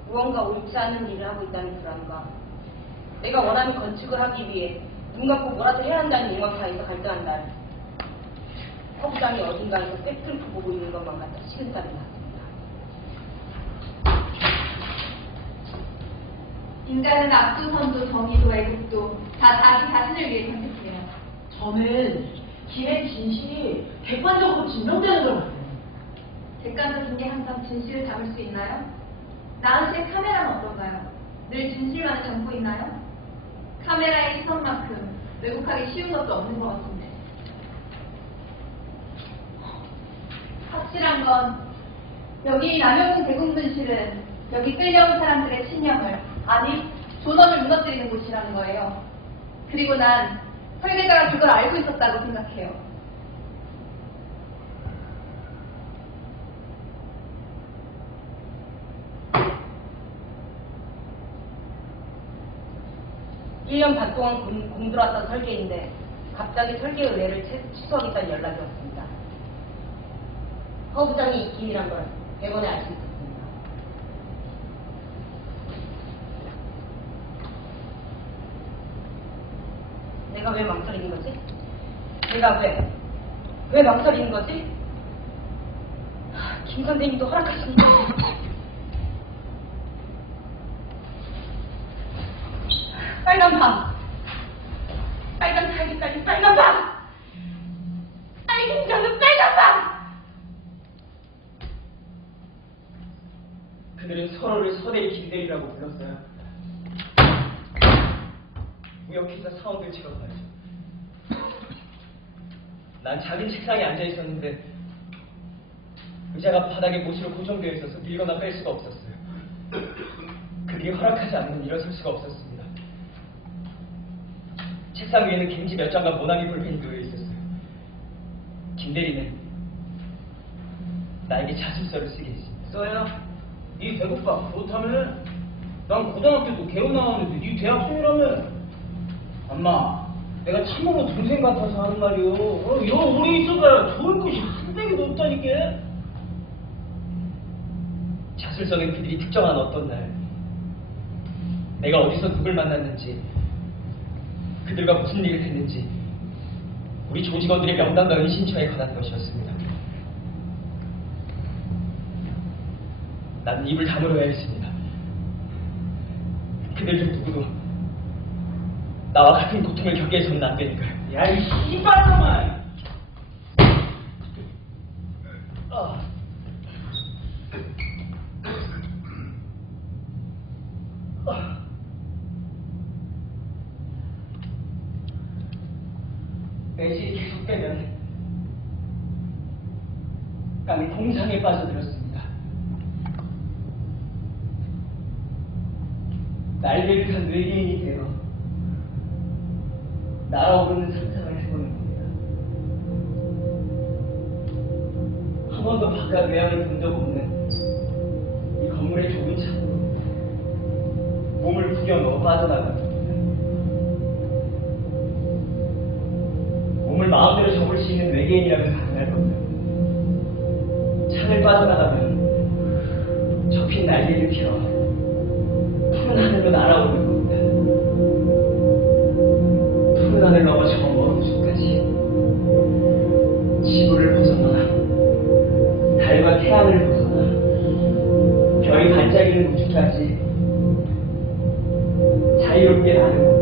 무언가 옳지 않은 일을 하고 있다는 불안과 내가 원하는 건축을 하기 위해 눈 감고 뭐라도 해야 한다는 일만 사이에서 갈등한 날 허부장이 어딘가에서 꿰뚫고 보고 있는 것만 같아 식은땀이 났습니다. 인간은 앞조선도 정의도 애국도 다 자기 자신을 위해 선택해요. 저는 김의 진실이 객관적으로 증명되는 걸 같아요. 객관적인 게 항상 진실을 담을 수 있나요? 나은 씨의 카메라는 어떤가요? 늘 진실만을 담고 있나요? 카메라의 시선만큼 왜곡하기 쉬운 것도 없는 것 같은데. 확실한 건 여기 남영진 대공분실은 여기 끌려온 사람들의 신념을, 아니 존엄을 무너뜨리는 곳이라는 거예요. 그리고 난 설계자가 그걸 알고 있었다고 생각해요. 일 년 반 동안 공들어왔던 설계인데 갑자기 설계 의뢰를 취소하겠다는 연락이 왔습니다. 허 부장이 이 기밀한 걸 대번에 알 수 있었습니다. 내가 왜 망설이는 거지? 내가 왜 망설이는 거지? 김 선생님도 허락하십니다. 빨간 밤, 빨간 살기 딸린 빨간 밤, 빨갱이라는 빨간 밤. 그들은 서로를 서대의 김대리라고 불렀어요. 무역회사 사원들 취급하죠. 난 작은 책상에 앉아 있었는데 의자가 바닥에 못으로 고정되어 있어서 밀거나 뺄 수가 없었어요. 그들이 허락하지 않으면 일어설 수가 없었습니다. 책상 위에는 갱지 몇 장과 모나미 볼펜이 놓여 있었어요. 김대리는 나에게 자술서를 쓰게 했습니다. 써야? 네 배고파. 그렇다면 난 고등학교 도 개원 나왔는데 네 대학생이라며. 엄마, 내가 참으로 동생 같아서 하는 말이오. 이거 우리 있어봐야 좋을 곳이 한 땡이도 없다니까. 자술서는 그들이 특정한 어떤 날 내가 어디서 누굴 만났는지 그들과 무슨 일을 했는지 우리 조직원들의 명단과 은신처에 관한 것이었습니다. 나는 입을 다물어야 했습니다. 그들 중 누구도 나와 같은 고통을 겪게 해서는 안 되니까요. 야, 이 씨발놈아! 매질이 계속되면 깡이 공상에 빠져들었습니다. 날개를 외계인이 되어 날아오르는 상상을 해보는 겁니다. 한 번도 바깥 외양을 본 적 없는 이 건물의 좁은 창으로 몸을 구겨 넣어 빠져나갑니다. 몸을 마음대로 접을 수 있는 외계인이라면 가능할 겁니다. 창을 빠져나가면 접힌 날개를 펴 푸른 하늘로 날아오르는 겁니다. 푸른 하늘 넘어 저 먼 우주까지 지구를 벗어나 달과 태양을 벗어나 별이 반짝이는 우주까지 자유롭게 나는 겁니다.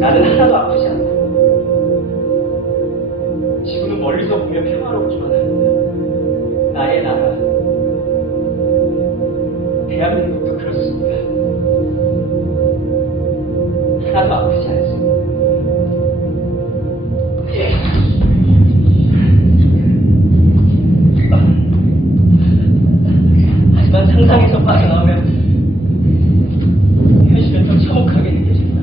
나는 하나도 아프지 않고 지구는 멀리서 보면 평화롭지만 나의 나라 대한민국도 그렇습니다. 하나도 아프지 않습니다. 하지만 상상에서 빠져나오면 현실은 더 참혹하게 느껴집니다.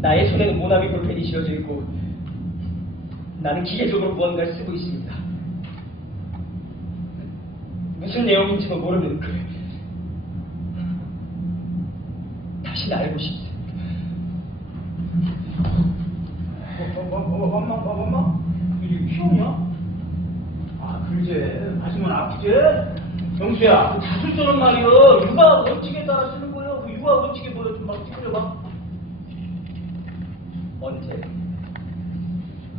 나의 손에는 모나미 볼펜이 쥐어져 있고 나는 기계적으로 무언가를 쓰고 있습니다. 무슨 내용인지도 모르는 글. 다시 알고 싶습니다. 엄마? 이게 피우냐? 아, 그러지. 맞으면 아프지? 경수야, 그 자술서는 말이야. 육아 원칙에 따라 쓰는 거예요. 그 육아 원칙이 뭐야? 좀 막 찍어봐. 언제,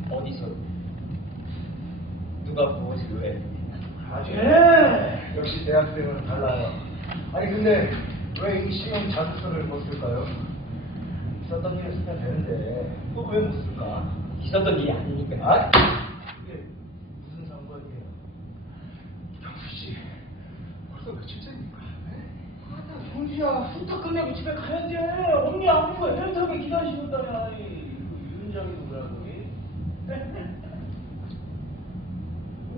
어디서, 누가 무엇을 왜? 아직 역시 대학생은 달라요. 아니 근데 왜 이 시험 자술서를 못 쓸까요? 있었던 일을 쓰면 되는데 또 왜 못 쓸까? 있었던 일이 아니니까. 아? 이게 무슨 상관이에요? 경수 씨, 벌써 며칠째입니까? 아나 경수야, 수탁 끝내고 집에 가야 돼. 언니 아프고 애타게 기다리시고 있다냐. 윤장이 누구야 거기?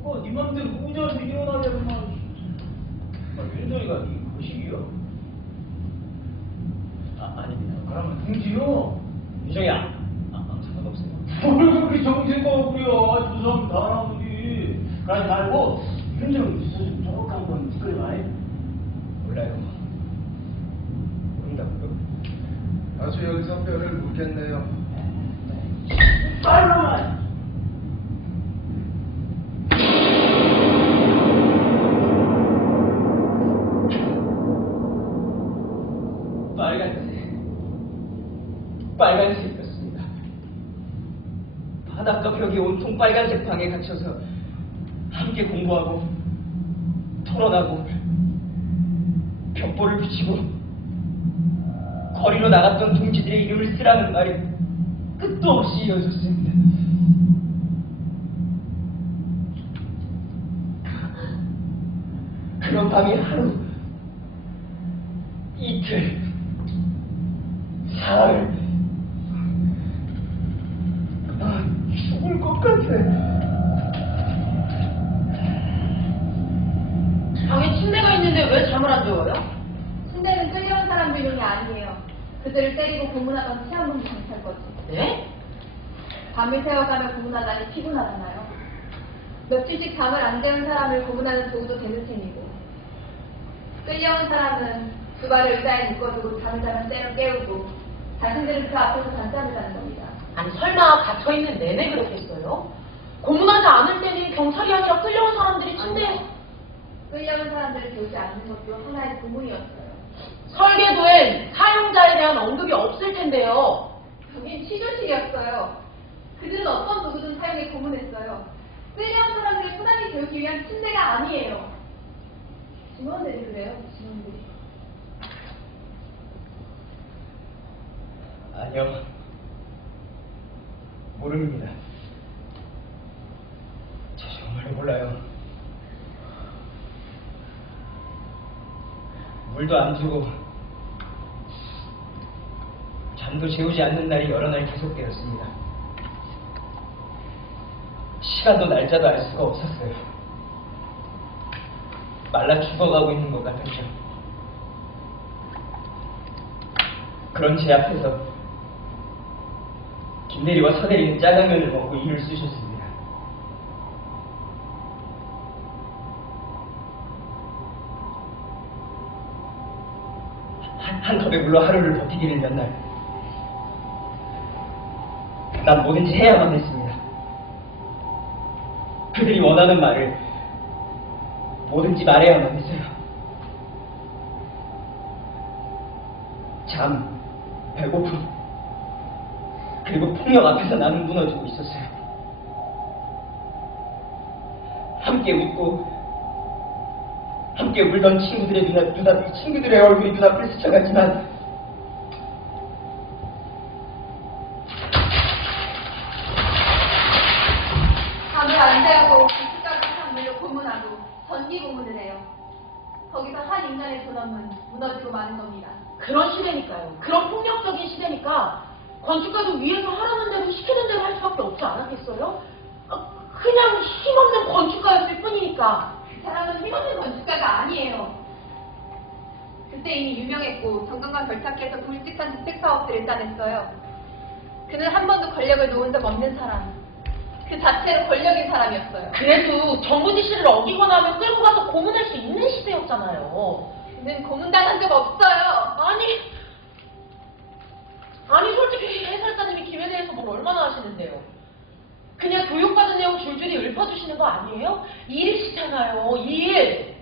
뭐가 네 맘대로 우자에서 일어나려면 윤정이가 네 거식이요? 아닙니다. 그러면 동지요? 유정이야. 상관없어요. 뭘 그렇게 정신과 없고요. 아주 무서운 다 나오지. 그러지 말고 윤정이 무슨 조금 건 찌끄러봐. 몰라요. 모른다고요? 아주 여기서 뼈를 묻겠네요. 빨라만. 빨간색이었습니다. 바닥과 벽이 온통 빨간색 방에 갇혀서 함께 공부하고 토론하고 벽보를 붙이고 거리로 나갔던 동지들의 이름을 쓰라는 말이 끝도 없이 이어졌습니다. 그런 밤이 하루, 이틀, 사흘, 방에 침대가 있는데 왜 잠을 안 재워요? 침대는 끌려온 사람들 용이 아니에요. 그들을 때리고 고문하던 치안본 경찰 거지. 네? 밤을 새워가며 고문하다니 피곤하잖아요. 며칠씩 잠을 안 재운 사람을 고문하는 도구도 되는 셈이고, 끌려온 사람은 두 발을 의자에 묶어두고 잠을 자면 때려 깨우고, 자신들은 그 앞에서 단잠을 자는 겁니다. 아니 설마 갇혀있는 내내 그렇겠어요? 고문하지 않을 때는 경찰이 아니라 끌려온 사람들이 침대에 끌려온 사람들을 배우지 않는 것도 하나의 고문이었어요. 설계도엔 사용자에 대한 언급이 없을 텐데요. 여긴 취조실이었어요. 그들은 어떤 도구든 사용해 고문했어요. 끌려온 사람들을 편하게 배우기 위한 침대가 아니에요. 직원들이 그래요, 직원들이. 아니요. 모릅니다. 저 정말 몰라요. 물도 안 주고 잠도 재우지 않는 날이 여러 날 계속되었습니다. 시간도 날짜도 알 수가 없었어요. 말라 죽어가고 있는 것 같았죠. 그런 제 앞에서 김대리와 서대리는 짜장면을 먹고 일을 쓰셨습니다. 한 컵의 물로 하루를 버티기를 몇 날. 난 뭐든지 해야만 했습니다. 그들이 원하는 말을 뭐든지 말해야만 했어요. 잠, 배고픔, 그리고 폭력 앞에서 나는 무너지고 있었어요. 함께 웃고 함께 울던 친구들의 친구들의 얼굴이 눈앞을 스쳐갔지만 잠을 안 재우고 기숙까지 상물로 고문하고 전기 고문을 해요. 거기서 한 인간의 존엄은 무너지고 마는 겁니다. 그런 시대니까요. 그런 폭력적인 시대니까 건축가도 위에서 하라는 대로 시키는 대로 할 수밖에 없지 않았겠어요? 그냥 힘없는 건축가였을 뿐이니까. 그 사람은 힘없는 건축가가 아니에요. 그때 이미 유명했고 정권과 결탁해서 굵직한 주택 사업들을 짜냈어요. 그는 한 번도 권력을 놓은 적 없는 사람. 그 자체로 권력인 사람이었어요. 그래도 정부 지시를 어기거나 하면 끌고 가서 고문할 수 있는 시대였잖아요. 그는 고문당한 적 없어요. 아니 솔직히 해설자님이 김에 대해서 뭘 얼마나 하시는데요? 그냥 교육받은 내용 줄줄이 읊어주시는 거 아니에요? 일이시잖아요, 일.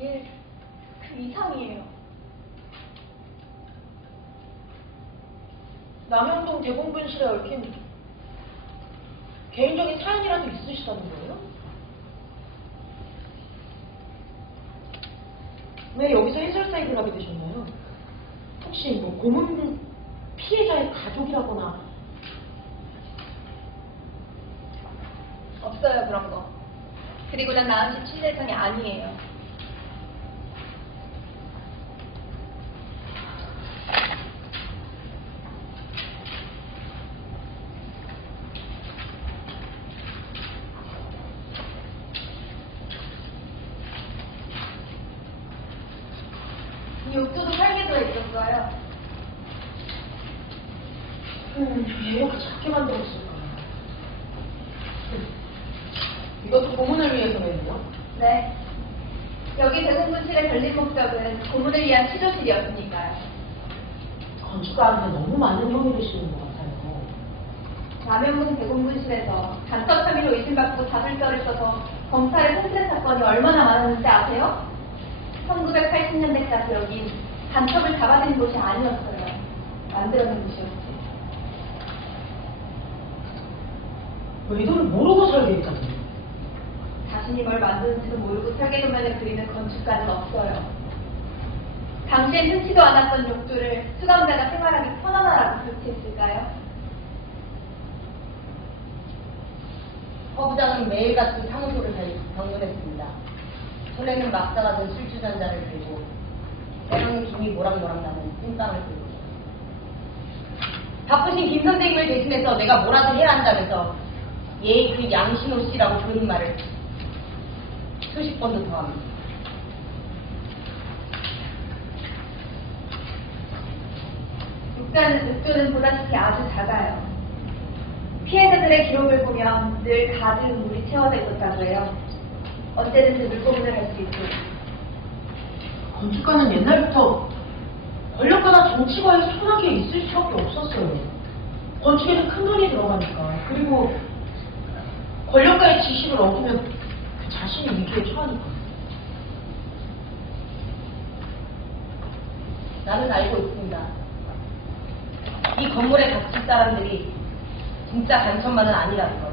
그 이상이에요. 남영동 대공분실에 얽힌 개인적인 사연이라도 있으시다는 거예요? 왜 여기서 해설사 일을 하게 되셨나요? 혹시 뭐 고문 피해자의 가족이라거나. 없어요, 그런 거. 그리고 난 나은 씨 친례상이 아니에요. 이 욕조도 설계도에 있었어요. 왜 이렇게 작게 만들었을까요? 이것도 고문을 위해서 냈네요? 네. 여기 대공분실의 별림 목적은 고문을 위한 취조실이었으니까요. 건축가한테 너무 많은 혐의를 씌우는 것 같아요. 남영동 대공분실에서 간첩 혐의로 의심받고 자술서를 써서 검찰에 송치된 사건이 얼마나 많았는지 아세요? 1980년대까지 여긴 간첩을 잡아들인 곳이 아니었어요. 만들어낸 곳이었어요. 의도를 모르고 설계했다고요? 자신이 뭘 만드는지도 모르고 설계도면을 그리는 건축가는 없어요. 당시엔 흔치도 않았던 욕조를 수감자가 생활하기 편안하라고 설치했을까요? 허 부장은 매일같이 사무소를 방문했습니다. 손에는 막자가 든 술주전자를 들고 때로는 김이 모락모락 나는 찐빵을 들고 바쁘신 김 선생님을 대신해서 내가 뭐라도 해야 한다면서 그 양신호 씨라고 그런 말을 수십 번도 더 합니다. 읍조는 보다시피 아주 작아요. 피해자들의 기록을 보면 늘 가득 물이 채워져 있었다고 해요. 언제든지 물고문을 할 수 있고. 건축가는 옛날부터 권력가나 정치가의 손아귀에 있을 수밖에 없었어요. 건축에는 큰 돈이 들어가니까. 그리고 권력가의 지시를 어기면 그 자신이 위기에 처하니까. 나는 알고 있습니다. 이 건물에 갇힌 사람들이 진짜 간첩만은 아니라는 걸.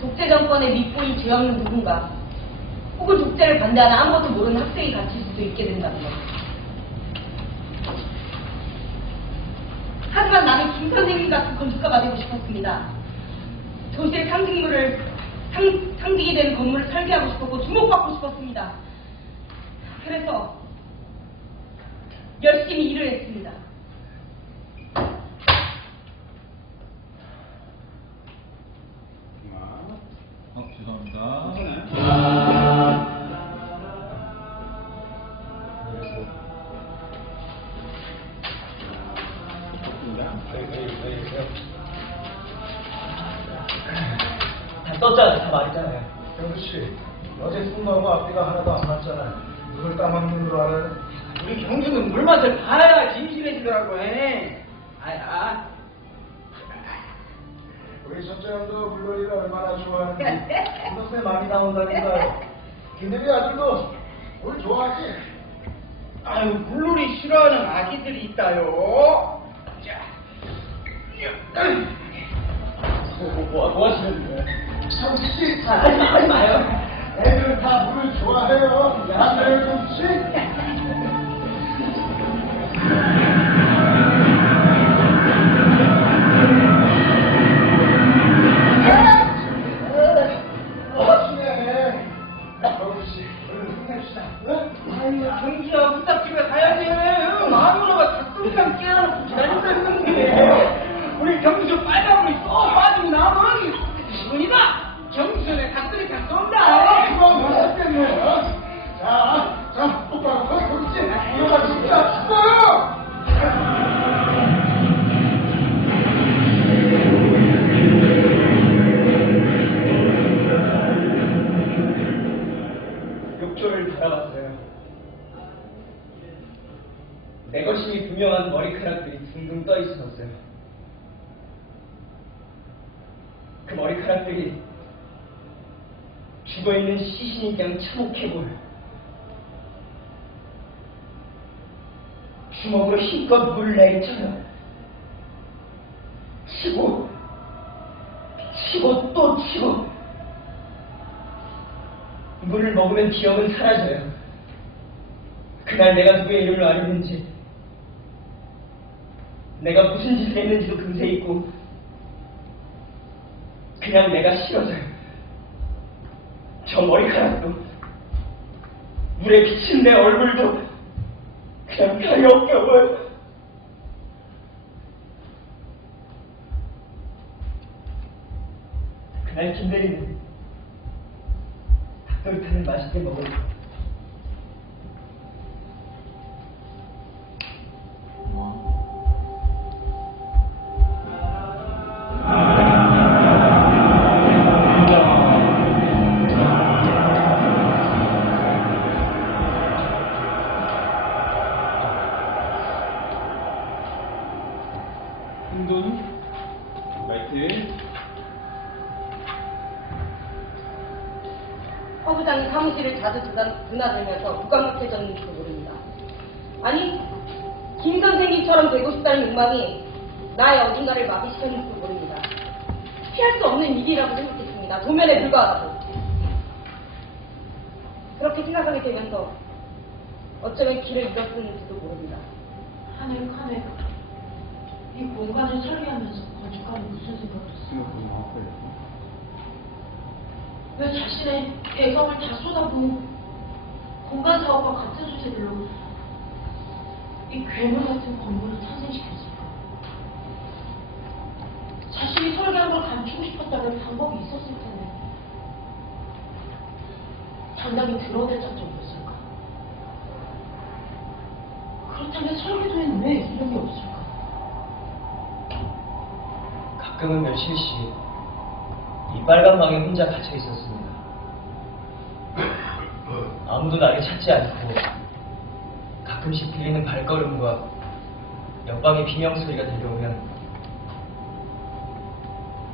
독재 정권에 밉보인 죄 없는 누군가, 혹은 독재를 반대하는 아무것도 모르는 학생이 갇힐 수도 있게 된다는 것. 하지만 나는 김 선생님 같은 건축가가 되고 싶었습니다. 도시의 상징이 되는 건물을 설계하고 싶었고 주목받고 싶었습니다. 그래서 열심히 일을 했습니다. 죄송합니다. 다 떴잖아요. 다 말했잖아요. 경수씨, 어제 쓴 거하고 앞뒤가 하나도 안 맞잖아요. 누굴 까먹는 줄 알아요? 우리 경주는 물맛을 봐야 진실해지더라고. 아야. 우리 첫째형도 물놀이를 얼마나 좋아하는지 이것에 많이 나온다니까요. 걔네들 아들도 뭘 좋아하지? 아유, 물놀이 싫어하는 아기들이 있다요. 자, 뭐 하시는 거예요? 경수씨, 하지 마요. 애들 다 물을 좋아해요. 야자요, 경수씨? 경주야, 부탁집에 가야지. 마누라가 닭똥이랑 깨어놓고 기다린다는데. 우리 경주 빨간불이 쏙 빠지고 나면 기분이다. 경주에 닭똥이랑 쏜다. 그거 뭐였겠네. 자, 똑바로 서, 경수씨. 이거 진짜 죽어요! 욕조를 바라봤어요. 내걸심이 분명한 머리카락들이 둥둥 떠 있었어요. 그 머리카락들이 죽어있는 시신이 그냥 참혹해 보여. 주먹으로 힘껏 물을 내리쳐요. 치고 또 치고. 물을 먹으면 기억은 사라져요. 그날 내가 누구의 이름을 알았는지, 내가 무슨 짓을 했는지도 금세 잊고, 그냥 내가 싫어져요. 저 머리카락도, 물에 비친 내 얼굴도 그냥 가엾겨워요. 그날 김대리는 닭도리탕을 맛있게 먹어요. 흥돈, 라이트, 허 부장이 사무실을 자주 드나들면서 무감각해졌는지도 모릅니다. 아니, 김 선생님처럼 되고 싶다는 욕망이 나의 어딘가를 마비시켰는지도 모릅니다. 피할 수 없는 일이라고 생각했습니다. 도면에 불과하다고. 그렇게 생각하게 되면서 어쩌면 길을 잃었는지도 모릅니다. 하늘, 이 공간을 설계하면서 건축가는 무슨 생각을 했어? 생각보다 아파요. 왜 자신의 애정을 다 쏟아부은 공간 사업과 같은 주제들로 이 괴물 같은 건물을 탄생시켰을까? 자신이 설계한 걸 감추고 싶었다면 방법이 있었을 텐데. 당당히 들어댈 작정이었을까? 그렇다면 설계도엔 왜 이름이 없을까? 가끔은 며칠씩 이 빨간 방에 혼자 갇혀 있었습니다. 아무도 나를 찾지 않고 가끔씩 들리는 발걸음과 옆방의 비명소리가 들려오면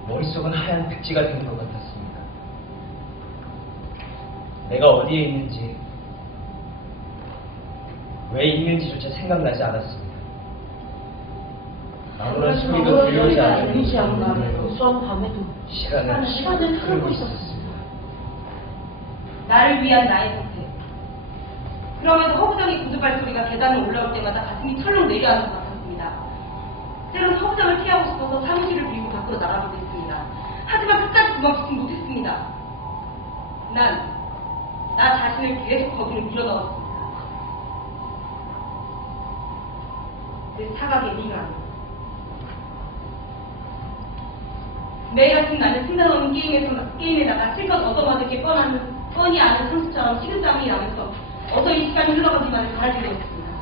머릿속은 하얀 백지가 되는 것 같았습니다. 내가 어디에 있는지, 왜 있는지조차 생각나지 않았습니다. 아무런 소리도 들려오지 들리지 않는 않는 무수한 밤에도 시간은 흐르고 있었습니다. 나를 위한 나의 선택. 그러면서 허부장의 구두 발소리가 계단을 올라올 때마다 가슴이 철렁 내려앉는 것 같았습니다. 때론 허부장을 피하고 싶어서 사무실을 비우고 밖으로 나가기도 했습니다. 하지만 끝까지 도망치지 못했습니다. 난 나 자신을 계속 거기로 밀어넣었습니다. 내 사각의 미간. 매일 아침 나는 생각없는 게임에다가 실컷 얻어맞을 뻔히 아는 선수처럼 식은땀이 나면서 어서 이 시간이 흘러가기만을 바라지려었습니다.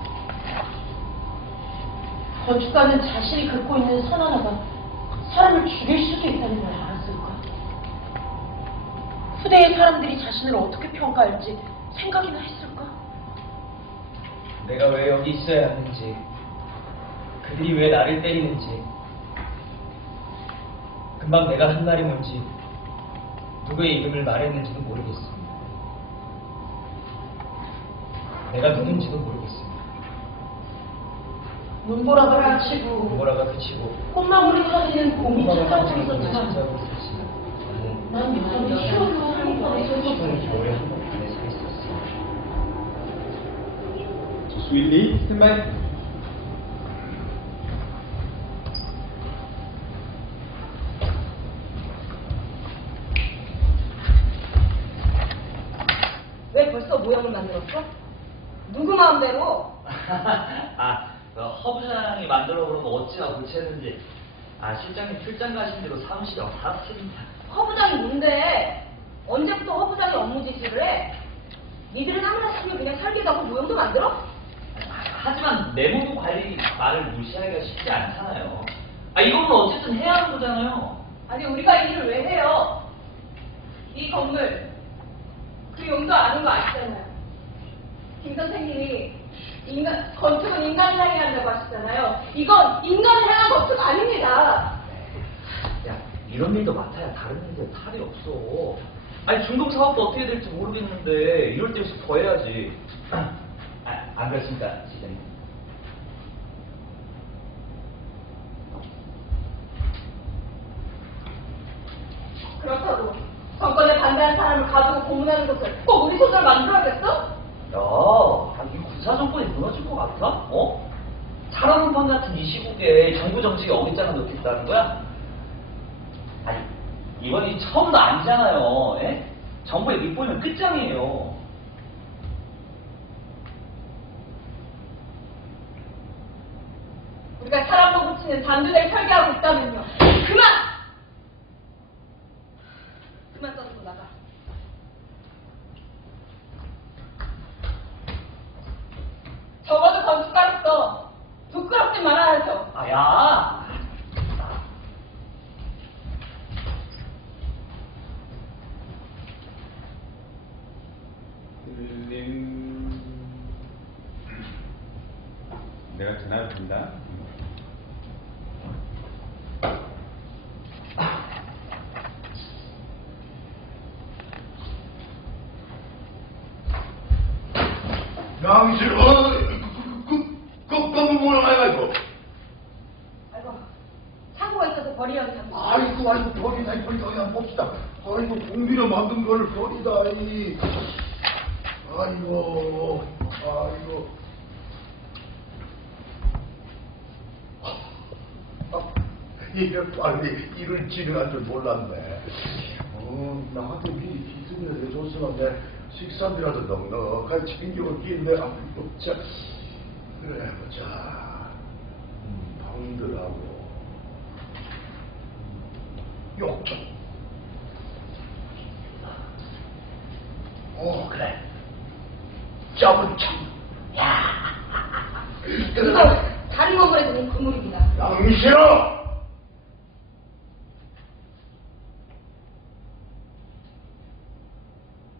건축가는 자신이 긁고 있는 선 하나가 사람을 죽일 수도 있다는 걸 알았을까? 후대의 사람들이 자신을 어떻게 평가할지 생각이나 했을까? 내가 왜 여기 있어야 하는지, 그들이 왜 나를 때리는지, 금방 내가 한 말이 뭔지, 누구의 이름을 말했는지도 모르겠습니다. 내가 누군지도 모르겠습니다. 눈보라가 그치고 뭐라가 그치고 콧망울이 터지는 봄이 찾아오고 있었지만 찾아오고 있었지만 난 여전히 시원한 한국에 서 있었어. 겨울에 한복 안에 서 있었어. 스윗리 스탠바이. 왜 벌써 모형을 만들었어? 누구 마음대로? 허부장이 만들어 그러면 어찌나 고쳤는지. 실장님 출장 가신 뒤로 사무실이 없었습니다. 허부장이 뭔데? 언제부터 허부장이 업무 지시를 해? 니들은 아무나 싶으면 그냥 설계하고 모형도 만들어? 하지만 내무부 관리 말을 무시하기가 쉽지 않잖아요. 이거는 어쨌든 해야 하는 거잖아요. 아니 우리가 이 일을 왜 해요? 이 건물 그 용도 아는 거 아시잖아요. 김 선생님이 건축은 인간을 향해 한다고 하시잖아요. 이건 인간을 향한 건축 아닙니다. 야, 이런 일도 맡아야 다른 일들 탈이 없어. 중동 사업도 어떻게 될지 모르겠는데 이럴 때 더 해야지. 안 그렇습니까, 시장님? 그렇다고 정권에 반대하는 사람을 가지고 고문하는 것을 꼭 우리 손으로 만들어야겠어? 야, 이 군사정권이 무너질 것 같아? 살아는 방 같은 이 시국에 정부 정책에 어깃장을 놓겠다는 거야? 이번이 처음도 아니잖아요. 정부에 밑보이면 끝장이에요. 우리가 사람도 붙이는 단두대를 설계하고 있다면요. 그만 떠들고 나가. 적어도 건축가로서 부끄럽지 말아야죠. 야! 내가 전화를 드린다. 양실, 그건 뭐야, 이거? 아이고, 창고가 있어서 버리려는 장소. 아이고, 버리다, 그냥 봅시다. 아이고, 공비로 만든 걸 버리다, 아이고. 이게 빨리 일을 진행할 줄 몰랐네. 나한테 미리 기승을 해줬으면 내 식사비라도 넉넉하게 챙겨올긴데, 아이고, 자. 그래, 보자. 방들하고. 욕 좀. 오, 그래. 점은 점. 야. 이거 다른 건물에서 온 건물입니다. 양실아!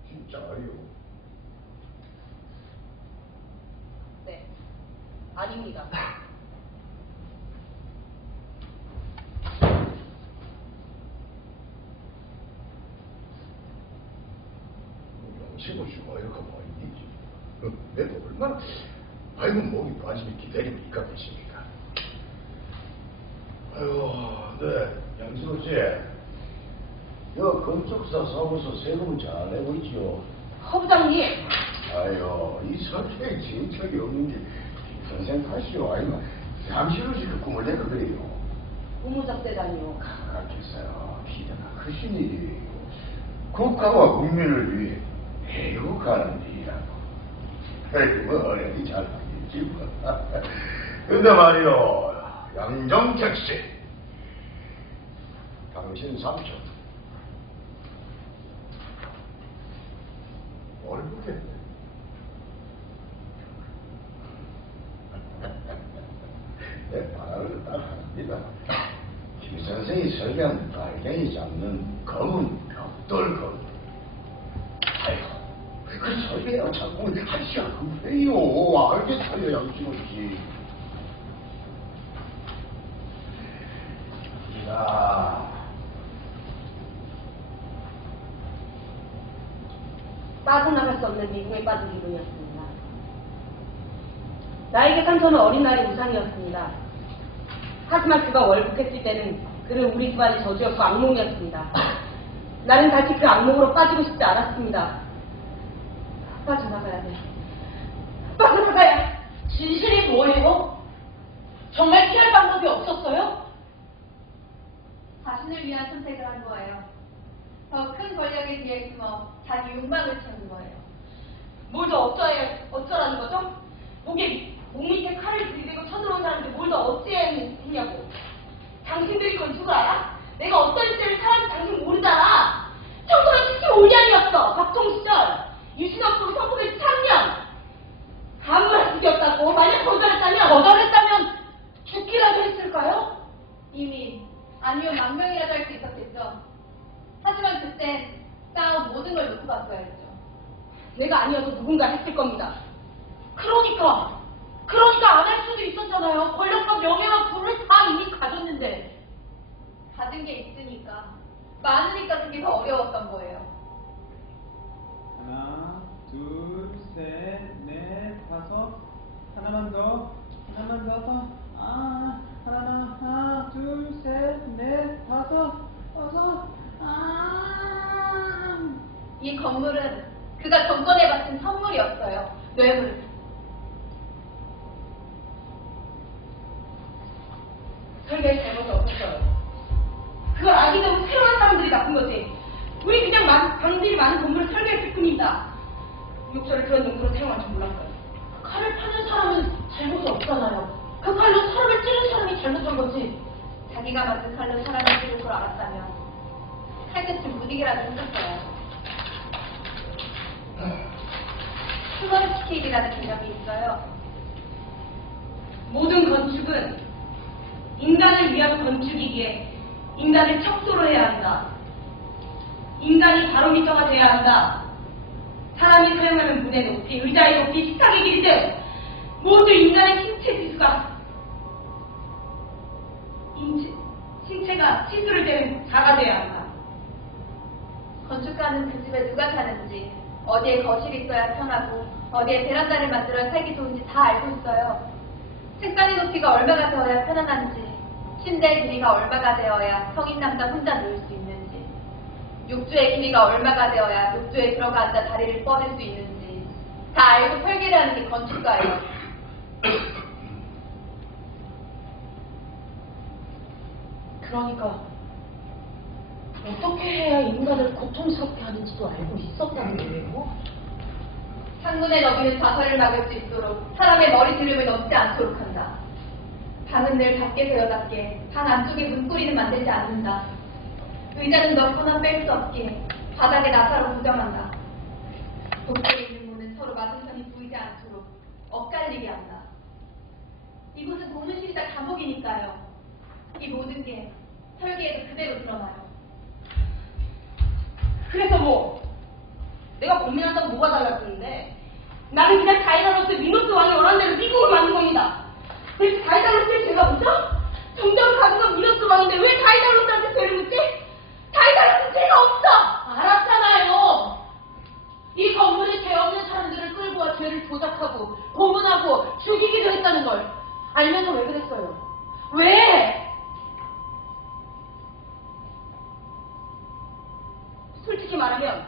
진짜요? 네, 아닙니다. 영식을 주고 이렇게 뭐 있지? 내가 얼마나 아이고 목이 빠지면 기다리고 있겠습니까? 아이고, 네, 양식호 씨, 여 건축사 사무소 세금은 잘 내고 있지요? 허 부장님, 아유, 이 설계에 진척이 없는 게 선생 탓이요. 아니면 잠시로 지금 꿈을 내가 그래요. 고무적대다니요. 가깝겠어요. 기대가 크신 일이에요. 국가와 국민을 위해 애국하는 일이라고. 아이고, 뭐 어련히 잘 알겠지 뭐. 근데 말이요, 양정택 씨, 당신 삼촌 모르겠네. 내 바람을 딱 합니다. 김 선생이 설계한 발견이 잡는 검은 벽돌검. 아이고, 그 설계가 자꾸 하지 않으세요. 알겠어요, 양식호씨. 자, 빠져나갈 수 없는 미궁에 빠진 기분이었습니다. 나에게 삼촌은 어린 날의 우상이었습니다. 하지만 그가 월북했을 때는 그는 우리 집안의 저주였고 악몽이었습니다. 나는 다시 그 악몽으로 빠지고 싶지 않았습니다. 빠져나가야 돼. 빠져나가야. 진실이 뭐예요? 정말 피할 방법이 없었어요? 자신을 위한 선택을 한 거예요. 더 큰 권력에 뒤에 숨어 자기 욕망을 채운 거예요. 뭘 더 어쩌라는 거죠? 목 밑에 칼을 들이대고 쳐들어온 사람들 뭘 더 어찌했냐고. 당신들이 건축을 알아? 내가 어떤 시대를 살았는지 당신 모르잖아. 1975년이었어. 박통 시절. 유신업소로 선포된 3년. 아무 말씀이 없다고. 만약 거절했다면 죽기라도 했을까요? 이미 아니면 망명이라도 할 수 있었겠죠. 하지만 그땐 쌓아온 모든 걸 놓고 바꿔야죠. 내가 아니어도 누군가 했을 겁니다. 그러니까 안 할 수도 있었잖아요. 권력과 명예와 부를 다 이미 가졌는데. 가진 게 있으니까, 많으니까 그게 더 어려웠던 거예요. 하나, 둘, 셋, 넷, 다섯. 하나만 더. 하나, 둘, 셋, 넷, 다섯. 이 건물은 그가 정권에 바친 선물이었어요. 뇌물. 설계의 잘못이 없었어요. 그걸 알기 때문에 새로운 사람들이 나쁜 거지. 우리 그냥 방들이 많은 건물을 설계했을 뿐이다. 욕설을 그런 용도로 사용할 줄 몰랐어요. 칼을 파는 사람은 잘못이 없잖아요. 그 칼로 사람을 찌른 사람이 잘못한 거지. 자기가 만든 칼로 사람을 찌를 걸 알았다면 칼끝을 무디게라도 했었어요. 스몰 스케일이라는 개념이 있어요. 모든 건축은 인간을 위한 건축이기에 인간을 척도로 해야 한다. 인간이 바로미터가 돼야 한다. 사람이 사용하는 문의 높이, 의자의 높이, 식탁의 길이 등 모두 인간의 신체가 치수를 대는 자가 돼야 한다. 건축가는 그 집에 누가 사는지, 어디에 거실이 있어야 편하고 어디에 베란다를 만들어 살기 좋은지 다 알고 있어요. 책상의 높이가 얼마가 되어야 편안한지, 침대의 길이가 얼마가 되어야 성인 남자 혼자 누울 수 있는지, 욕조의 길이가 얼마가 되어야 욕조에 들어가 앉아 다리를 뻗을 수 있는지 다 알고 설계를 하는 게 건축가예요. 그러니까 어떻게 해야 인간을 고통스럽게 하는지도 알고 있었다는 거예요? 창문의 너비는 자살을 막을 수 있도록 사람의 머리 들음을 넘지 않도록 한다. 방은 늘 밖에서 여닫게 방 안쪽에 문고리는 만들지 않는다. 의자는 넣거나 뺄 수 없게 바닥에 나사로 고정한다. 독재에 있는 문은 서로 맞은편이 보이지 않도록 엇갈리게 한다. 이곳은 고문실이다 감옥이니까요. 이 모든 게 설계에도 그대로 드러나요. 그래서 뭐 내가 고민한다고 뭐가 달랐는데 나는 그냥 다이다로스 미노스 왕이 원하는 대로 미국을 만든 겁니다. 대체 다이다로스의 죄가 뭐죠? 정정 가수가 미노스 왕인데 왜 다이다로스한테 죄를 묻지? 다이다로스 죄가 없어! 알았잖아요. 이 건물에 죄 없는 사람들을 끌고 와 죄를 조작하고 고문하고 죽이기도 했다는 걸 알면서 왜 그랬어요? 왜? 솔직히 말하면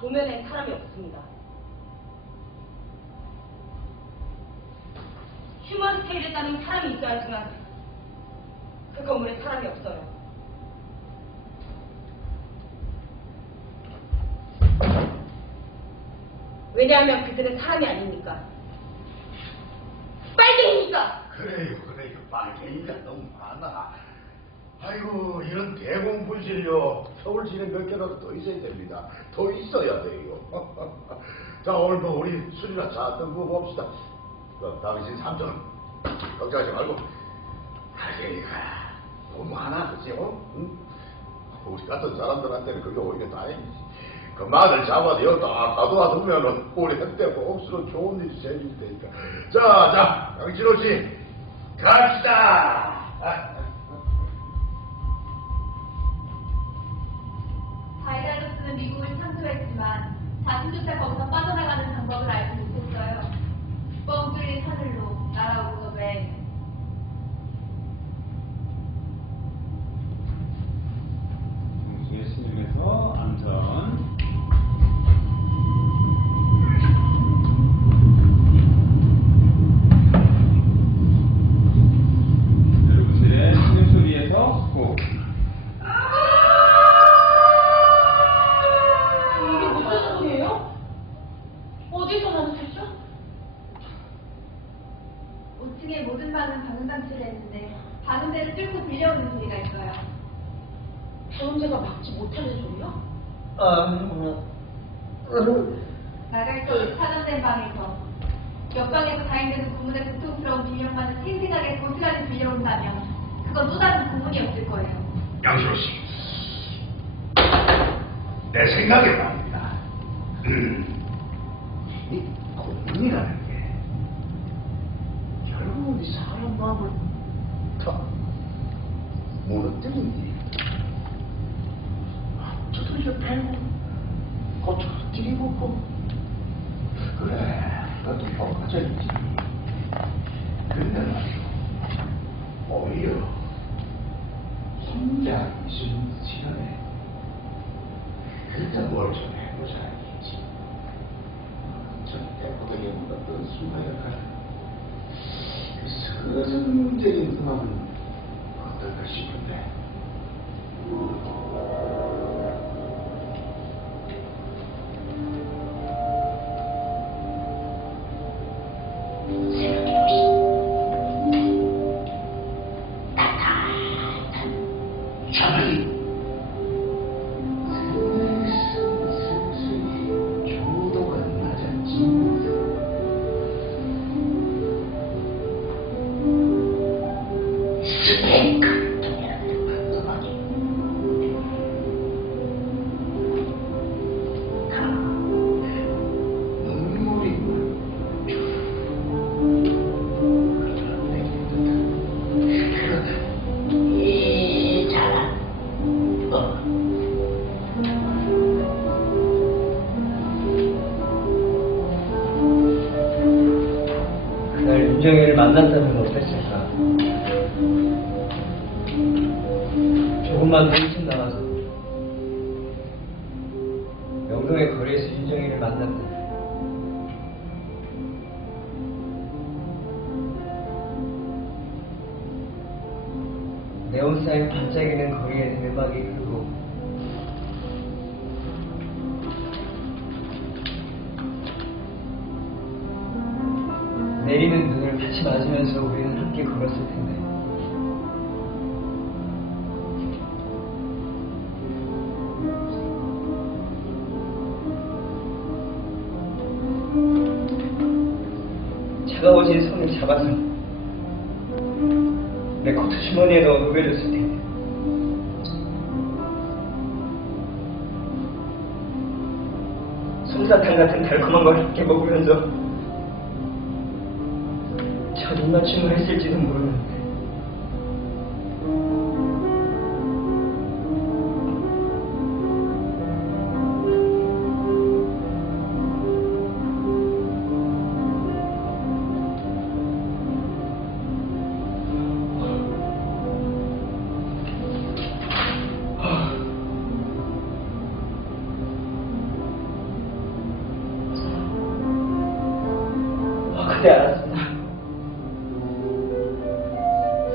도면엔 사람이 없습니다. 휴먼 스케일에 따른 사람이 있어야지만 그 건물에 사람이 없어요. 왜냐하면 그들은 사람이 아니니까. 빨갱이니까. 그래요. 빨갱이가 너무 많아. 아이고, 이런 대공분실요. 서울시내 몇 개라도 더 있어야 됩니다. 더 있어야 돼요. 자, 오늘도 우리 술이나 차 뜬거 봅시다. 당신 삼촌, 걱정하지 말고. 빨갱이가 너무 많아, 그죠? 응? 우리 같은 사람들한테는 그게 오히려 다행이지. 그 말을 잡아도 여기 딱 가둬두면은 우리한테 없으면 좋은 일이 생길 테니까. 자, 양진호 씨, 갑시다. 다이다로스는 미국을 창조했지만 자신조차 거기서 빠져나가는 방법을 알지 못했어요. 뻥 뚫린 하늘로 날아오고 왜 정수에 신임해서 안전. 내부실의 신음 소리에서 호. 이게 무슨 소리예요? 어디서 나는 소리죠? 5층의 모든 방은 방음장치를 했는데 방음대를 뚫고 들려오는 소리가 있어요. 배운제가 막지 못하는 소리요? 나갈 수 없이 차단된 방에서 옆방에서 가인되는 고문의 고통스러운 비명만을 생생하게 고스란히 들려온다면 그건 또 다른 고문이었을 거예요. 양진호 씨, 내 생각에 말입니다. 이 고문이라는 게 결국은 이 사람 마음을 다 무너뜨린 일. 두드려 패고 고쳐뜨리고 그래, 그것도 효과적이지. 근데 말이야, 오히려 혼자 있는 시간에 일단 뭘 좀 해보자 이지. 전 때보다 어떤 순간일까 그 서정적인 음악은 어떨까 싶은데. 윤정이를 만났다면 어땠을까? 조금만 더 일찍 나와서 명동의 거리에서 윤정이를 만났다. 네온사인 반짝이는 거리에 음악이 흐르고 내리는 눈을 같이 맞으면서 우리는 함께 걸었을 텐데 차가워진 손을 잡아서 내 코트 주머니에 넣어 녹여줬을 때 솜사탕 같은 달콤한 걸 함께 먹으면서 첫 입맞춤을 했을지도 모르는데 그때 알았습니다.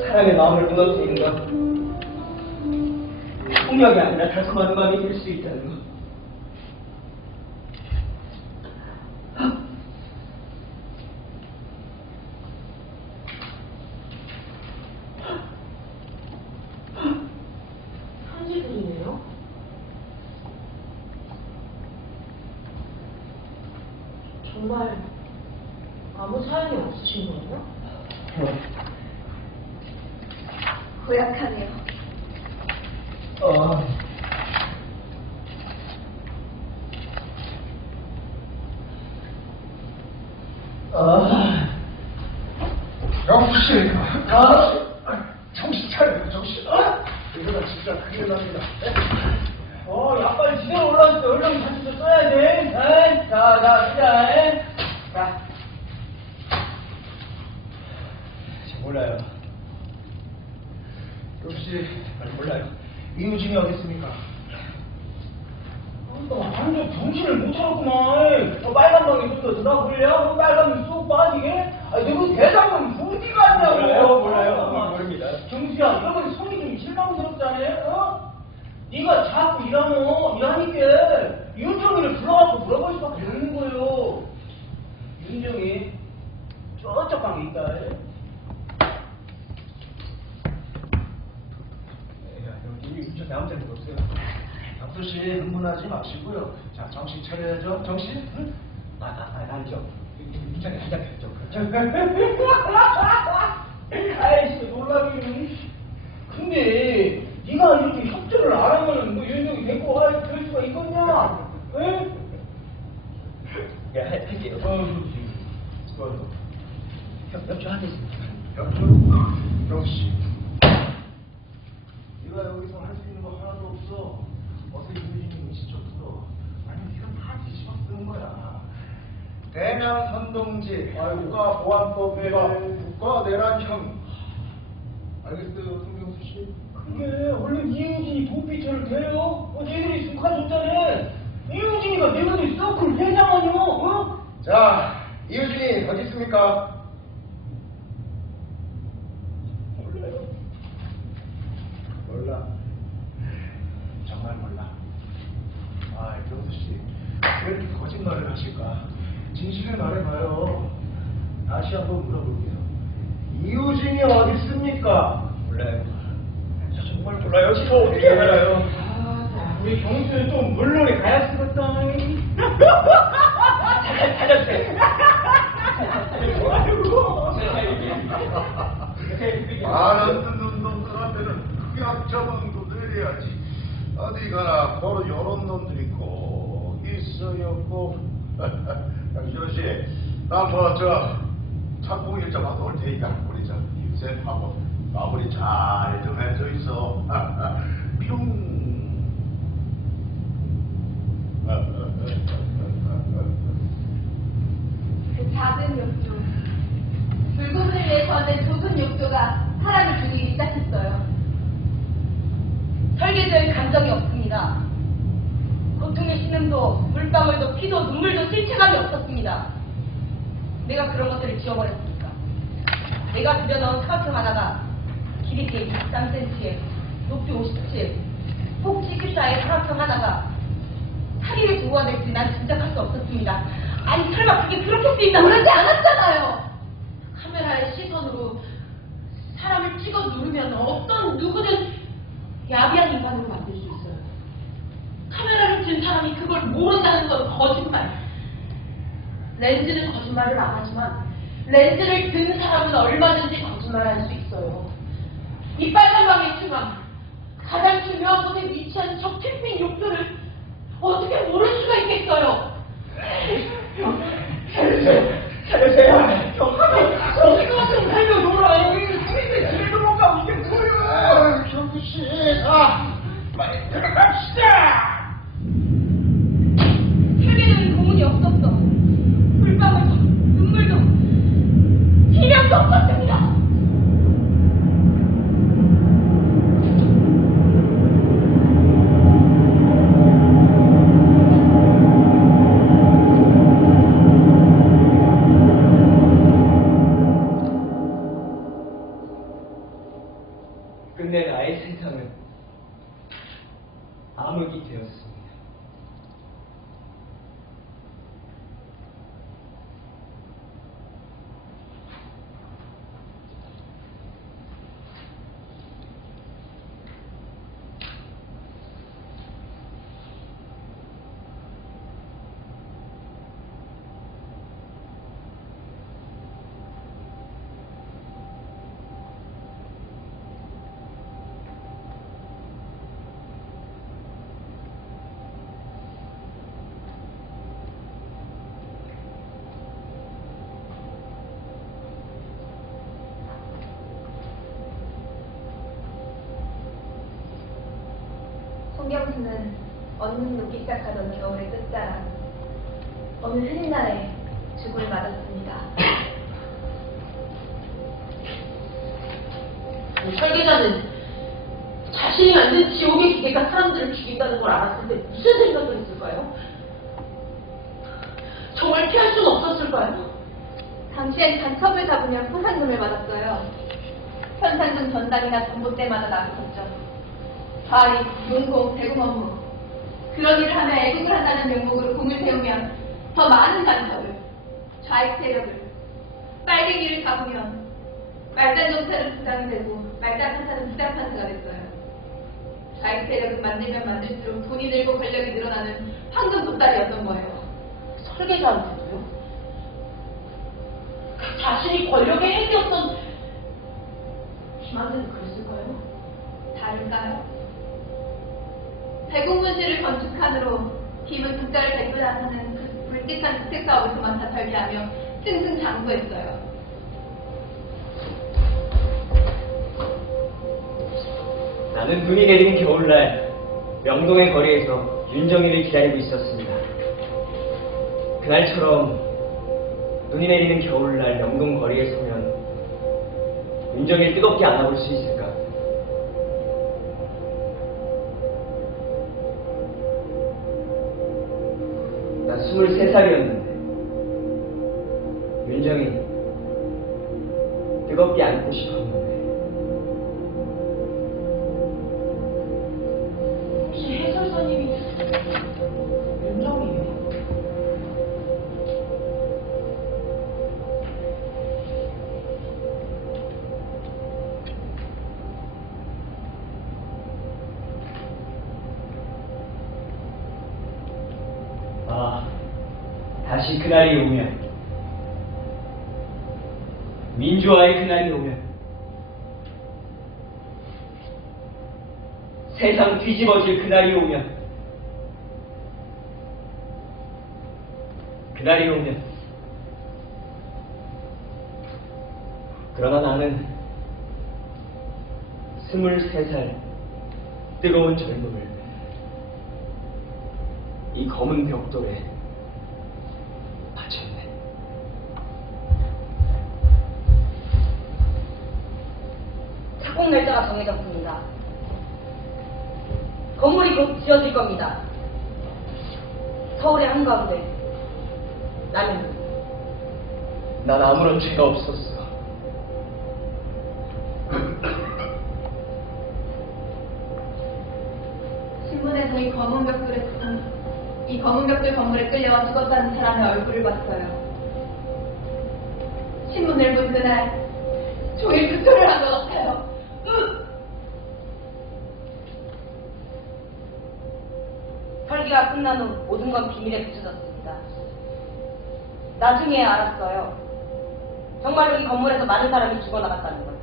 사람의 마음을 무너뜨리는 건 폭력이 아니라 달콤한 음악이 될 수 있다는 것. 편지들이네요. 정말 아무 사연이 없으신 거예요? 고약하네요. 영수씨, 정신 차려요, 정신. 이러다 진짜 큰일 납니다. 야, 빨리 지대로 올라왔을 때 얼른 다시 좀 써야 돼. 자, 시작. 자. 몰라요. 영수씨, 몰라요. 이우진이 어디 있습니까? 너 완전 정신을 못 차렸구만. 빨간 방에 좀 더 들어볼래요? 빨간 쑥 빠지게? 내가 대장은 어디 갔냐고. 모릅니다. 정수야, 이러면 손이 좀 실망스럽잖아요? 네가 자꾸 일하니까 윤정이를 불러갖고 물어볼 수밖에 없는 거예요. 윤정이 저쪽 방에 있다. 여기 윤정이 아무 데도 없어요. 영수씨, 흥분하지 마시고요. 자, 정신 차려야죠. 정신? 응? 나죠. 윤정이 시작했죠. 아이씨, 놀라기는. 근데 네가 이렇게 협조를 안 하면 뭐 윤정이 데리고 갈 수가 있겠냐? 응? 네, 할게요. 협조하겠습니다. 영수씨, 네가 여기서 할 수 있는 거 하나도 없어. 어서 이우진이 의식 좀 들어. 아니, 이건 다 뒤집어 쓰는 거야. 대량 선동지, 국가보안법에 국가내란형. 알겠어요, 김경수씨? 그게 원래 이우진이 도피처를 돼요? 얘들이 숨가줬잖아. 이우진이가 내년에 서클 회장 아니야? 어? 자, 이우진이 어디 있습니까? 몰라. 정말 몰라. 경수씨, 왜 이렇게 거짓말을 하실까? 진실을 말해봐요. 다시 한번 물어볼게요. 이우진이 어디 있습니까? 몰라요. 정말 몰라요. 저 어떻게 알아요? 우리 경수는 또 물놀이 가야 쓰겠다. 찾아주세요. 안 듣는 놈들한테는 흑약 처방도 내려야지. 어디 가나 바로 요런 놈들이 꼭 있어요, 꼭. 양준호씨, 착공 일자 봐도 올 테니까 우리 유세하고 마무리 잘 좀 해줘 있어. 뿅. 그 작은 욕조, 불금을 위해 저는 좁은 욕조가 사람을 죽이기 시작했어요. 설계될 감정이 없습니다. 고통의 신음도, 물방울도, 피도, 눈물도, 실체감이 없었습니다. 내가 그런 것들을 지워버렸으니까. 내가 들여넣은 사각형 하나가 길이 123cm에 높이 57, 폭 14의 사각형 하나가 살인의 도구가 될지 난 짐작할 수 없었습니다. 아니 설마 그게 그렇게 쓰인다 그러지 않았잖아요. 카메라의 시선으로 사람을 찍어 누르면 어떤 누구든 야비한 인간으로 만들 수 있어요. 카메라를 든 사람이 그걸 모른다는 건 거짓말. 렌즈는 거짓말을 안 하지만 렌즈를 든 사람은 얼마든지 거짓말할 수 있어요. 이 빨간 방의 중앙, 가장 중요한 곳에 위치한 저 핑핑 욕조를 어떻게 모를 수가 있겠어요? 살려주세요. 저기 가서 살려줘라. 여기 주인들 집에도 못 가고 이게 뭐야? 경구씨, 빨리 들어갑시다. 설계도는 고문이 없었어. 물방울도 눈물도 희명도 없었습니다. 끝내 나의 세상은 암흑이 되었습니다. 송경수는 얼른 녹기 시작하던 겨울의 끝자락 어느 흐린 날에 죽음을 맞았습니다. 설계자는 자신이 만든 지옥의 기계가 사람들을 죽인다는 걸 알았을 때 무슨 생각을 했을까요? 정말 피할 수는 없었을까요? 당시엔 간첩을 잡으면 포상금을 받았어요. 현상금 전당이나 전봇대마다 나섰죠. 과리, 농공, 대공 업무. 그런 일을 하며 애국을 한다는 명목으로 공을 세우면 더 많은 간첩을, 좌익 세력을, 빨갱이를 잡으면 말단 경찰은 부장이 되고 말단 판사는 부장 판사가 됐어요. 좌익 세력은 만들면 만들수록 돈이 늘고 권력이 늘어나는 황금 보따리였던 거예요. 설계자한테도요? 자신이 권력의 핵이었던 김한테도 그랬을까요? 다를까요? 대공분실을 건축한으로 김은 국가를 대표 나서는 그 굵직한 주택사업을 그만다 설계하며 승승장구했어요. 나는 눈이 내리는 겨울날 명동의 거리에서 윤정이를 기다리고 있었습니다. 그날처럼 눈이 내리는 겨울날 명동 거리에 서면 윤정이를 뜨겁게 안아볼 수 있을까? 나 23살이었는데 윤정이 뜨겁게 안고 싶었는데 혹시 해설사님이 윤정이에요? 다시 그날이 오면, 민주화의 그날이 오면, 세상 뒤집어질 그날이 오면, 그날이 오면, 그러나 나는 23살 뜨거운 젊음을 이 검은 벽돌에 바쳤네. 착공 날짜가 정해졌습니다. 건물이 곧 지어질 겁니다. 서울의 한가운데 남양주. 난 아무런 죄가 없었어. 신문에서 이 검은 벽돌 건물에 끌려와 죽었다는 사람의 얼굴을 봤어요. 신문을 본 그날 종일 극도를 한 것 같아요. 설계가 끝난 후 모든 건 비밀에 붙여졌습니다. 나중에 알았어요. 정말로 이 건물에서 많은 사람이 죽어나갔다는 것.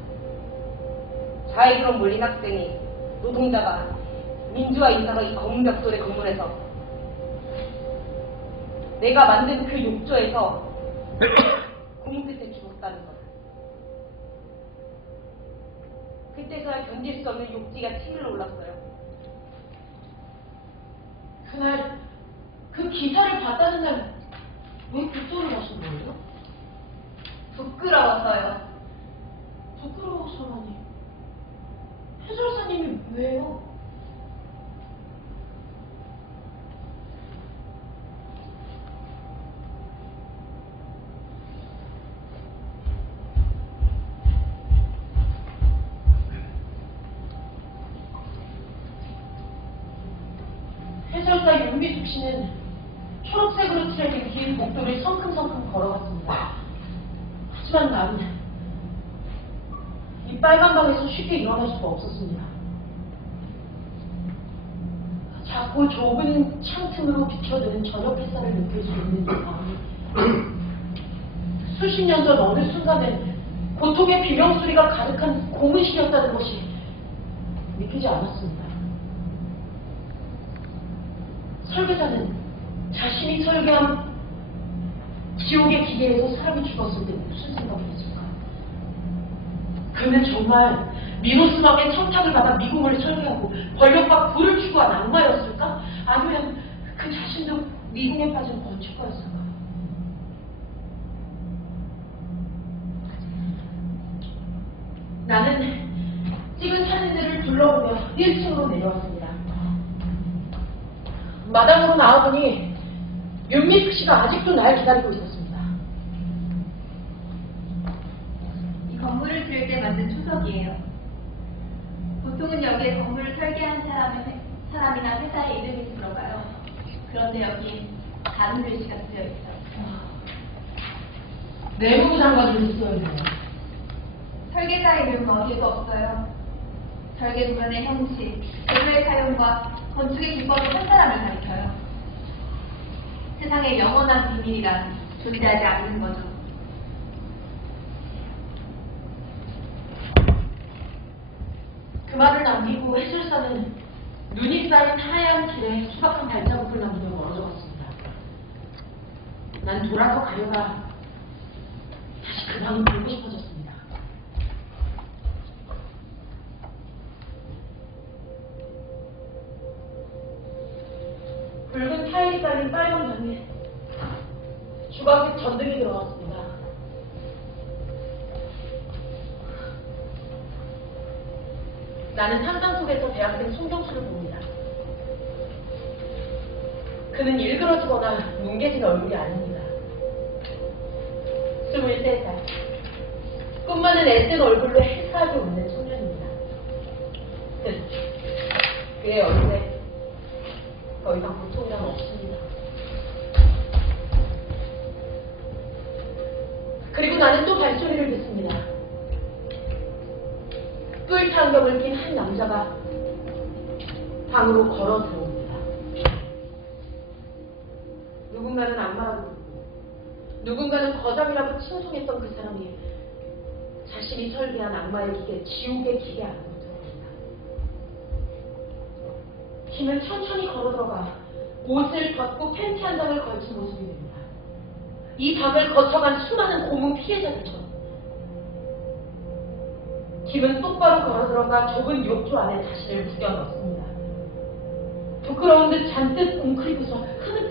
자해로 몰린 학생이, 노동자가, 민주화 인사가 이 검은 벽돌의 건물에서 내가 만든 그 욕조에서 고문 끝에 죽었다는 것. 그때서야 견딜 수 없는 욕지가 치밀어 올랐어요. 그날 그 기사를 봤다는 날 왜 그쪽으로 가신 거예요? 부끄러워서요. 부끄러워서라니. 해설사님이 왜요? 해설사 윤미숙 씨는 초록색으로 칠해진 긴 복도를 성큼성큼 걸어갔습니다. 하지만 나는 이 빨간 방에서 쉽게 일어날 수가 없었습니다. 자꾸 좁은 창틈으로 비춰드는 저녁 햇살을 느낄 수 있는 이 밤이 수십 년 전 어느 순간엔 고통의 비명소리가 가득한 고문실이었다는 것이 믿기지 않았습니다. 설계자는 자신이 설계한 지옥의 기계에서 사람이 죽었을 때 무슨 생각을 했을까? 그는 정말 미노스망의 청탁을 받아 미궁을 설계하고 권력과 부를 추구한 악마였을까? 아니면 그 자신도 미궁에 빠진 건축가였을까? 나는 찍은 사진들을 둘러보며 1층으로 내려왔습니다. 마당으로 나와보니 윤미숙 씨가 아직도 날 기다리고 있었습니다. 이 건물을 지을 때 만든 초석이에요. 보통은 여기에 건물을 설계한 사람이나 회사의 이름이 들어가요. 그런데 여기 다른 글씨가 쓰여 있어요. 내무부 장관을 써야겠네요. 설계자 이름은 어디에도 없어요. 설계 도면의 형식, 재료의 사용과 건축의 기법을 한 사람이 가르쳐요. 세상에 영원한 비밀이란 존재하지 않는 거죠. 그 말을 남기고 해설사는 눈이 쌓인 하얀 길에 수박한 발자국을 남기며 멀어져 갔습니다. 난 돌아서 가려다 다시 그 방을 보고 싶어졌습니다. 붉은 타일이 깔린 빨간 방에 주광색 전등이 들어왔습니다. 나는 상상 속에서 대학생 송정수를 봅니다. 그는 일그러지거나 뭉개진 얼굴이 아닙니다. 23살. 꿈만은 애쓴 얼굴로 해사하게 웃는 소년입니다. 그의 얼굴에 더 이상 고통이란 없습니다. 그리고 나는 또 발소리를 듣습니다. 뿔 안경을 낀 한 남자가 방으로 걸어 들어옵니다. 누군가는 악마라고 부르고 누군가는 거장이라고 칭송했던 그 사람이 자신이 설계한 악마의 기계, 지옥의 기계 안으로 들어옵니다. 김은 천천히 걸어 들어가 옷을 벗고 팬티 한 장을 걸친 모습입니다. 이 방을 거쳐간 수많은 고문 피해자들처럼 김은 똑바로 걸어 들어가 좁은 욕조 안에 자신을 묶여 넣습니다. 부끄러운 듯 잔뜩 웅크리고서 흐느끼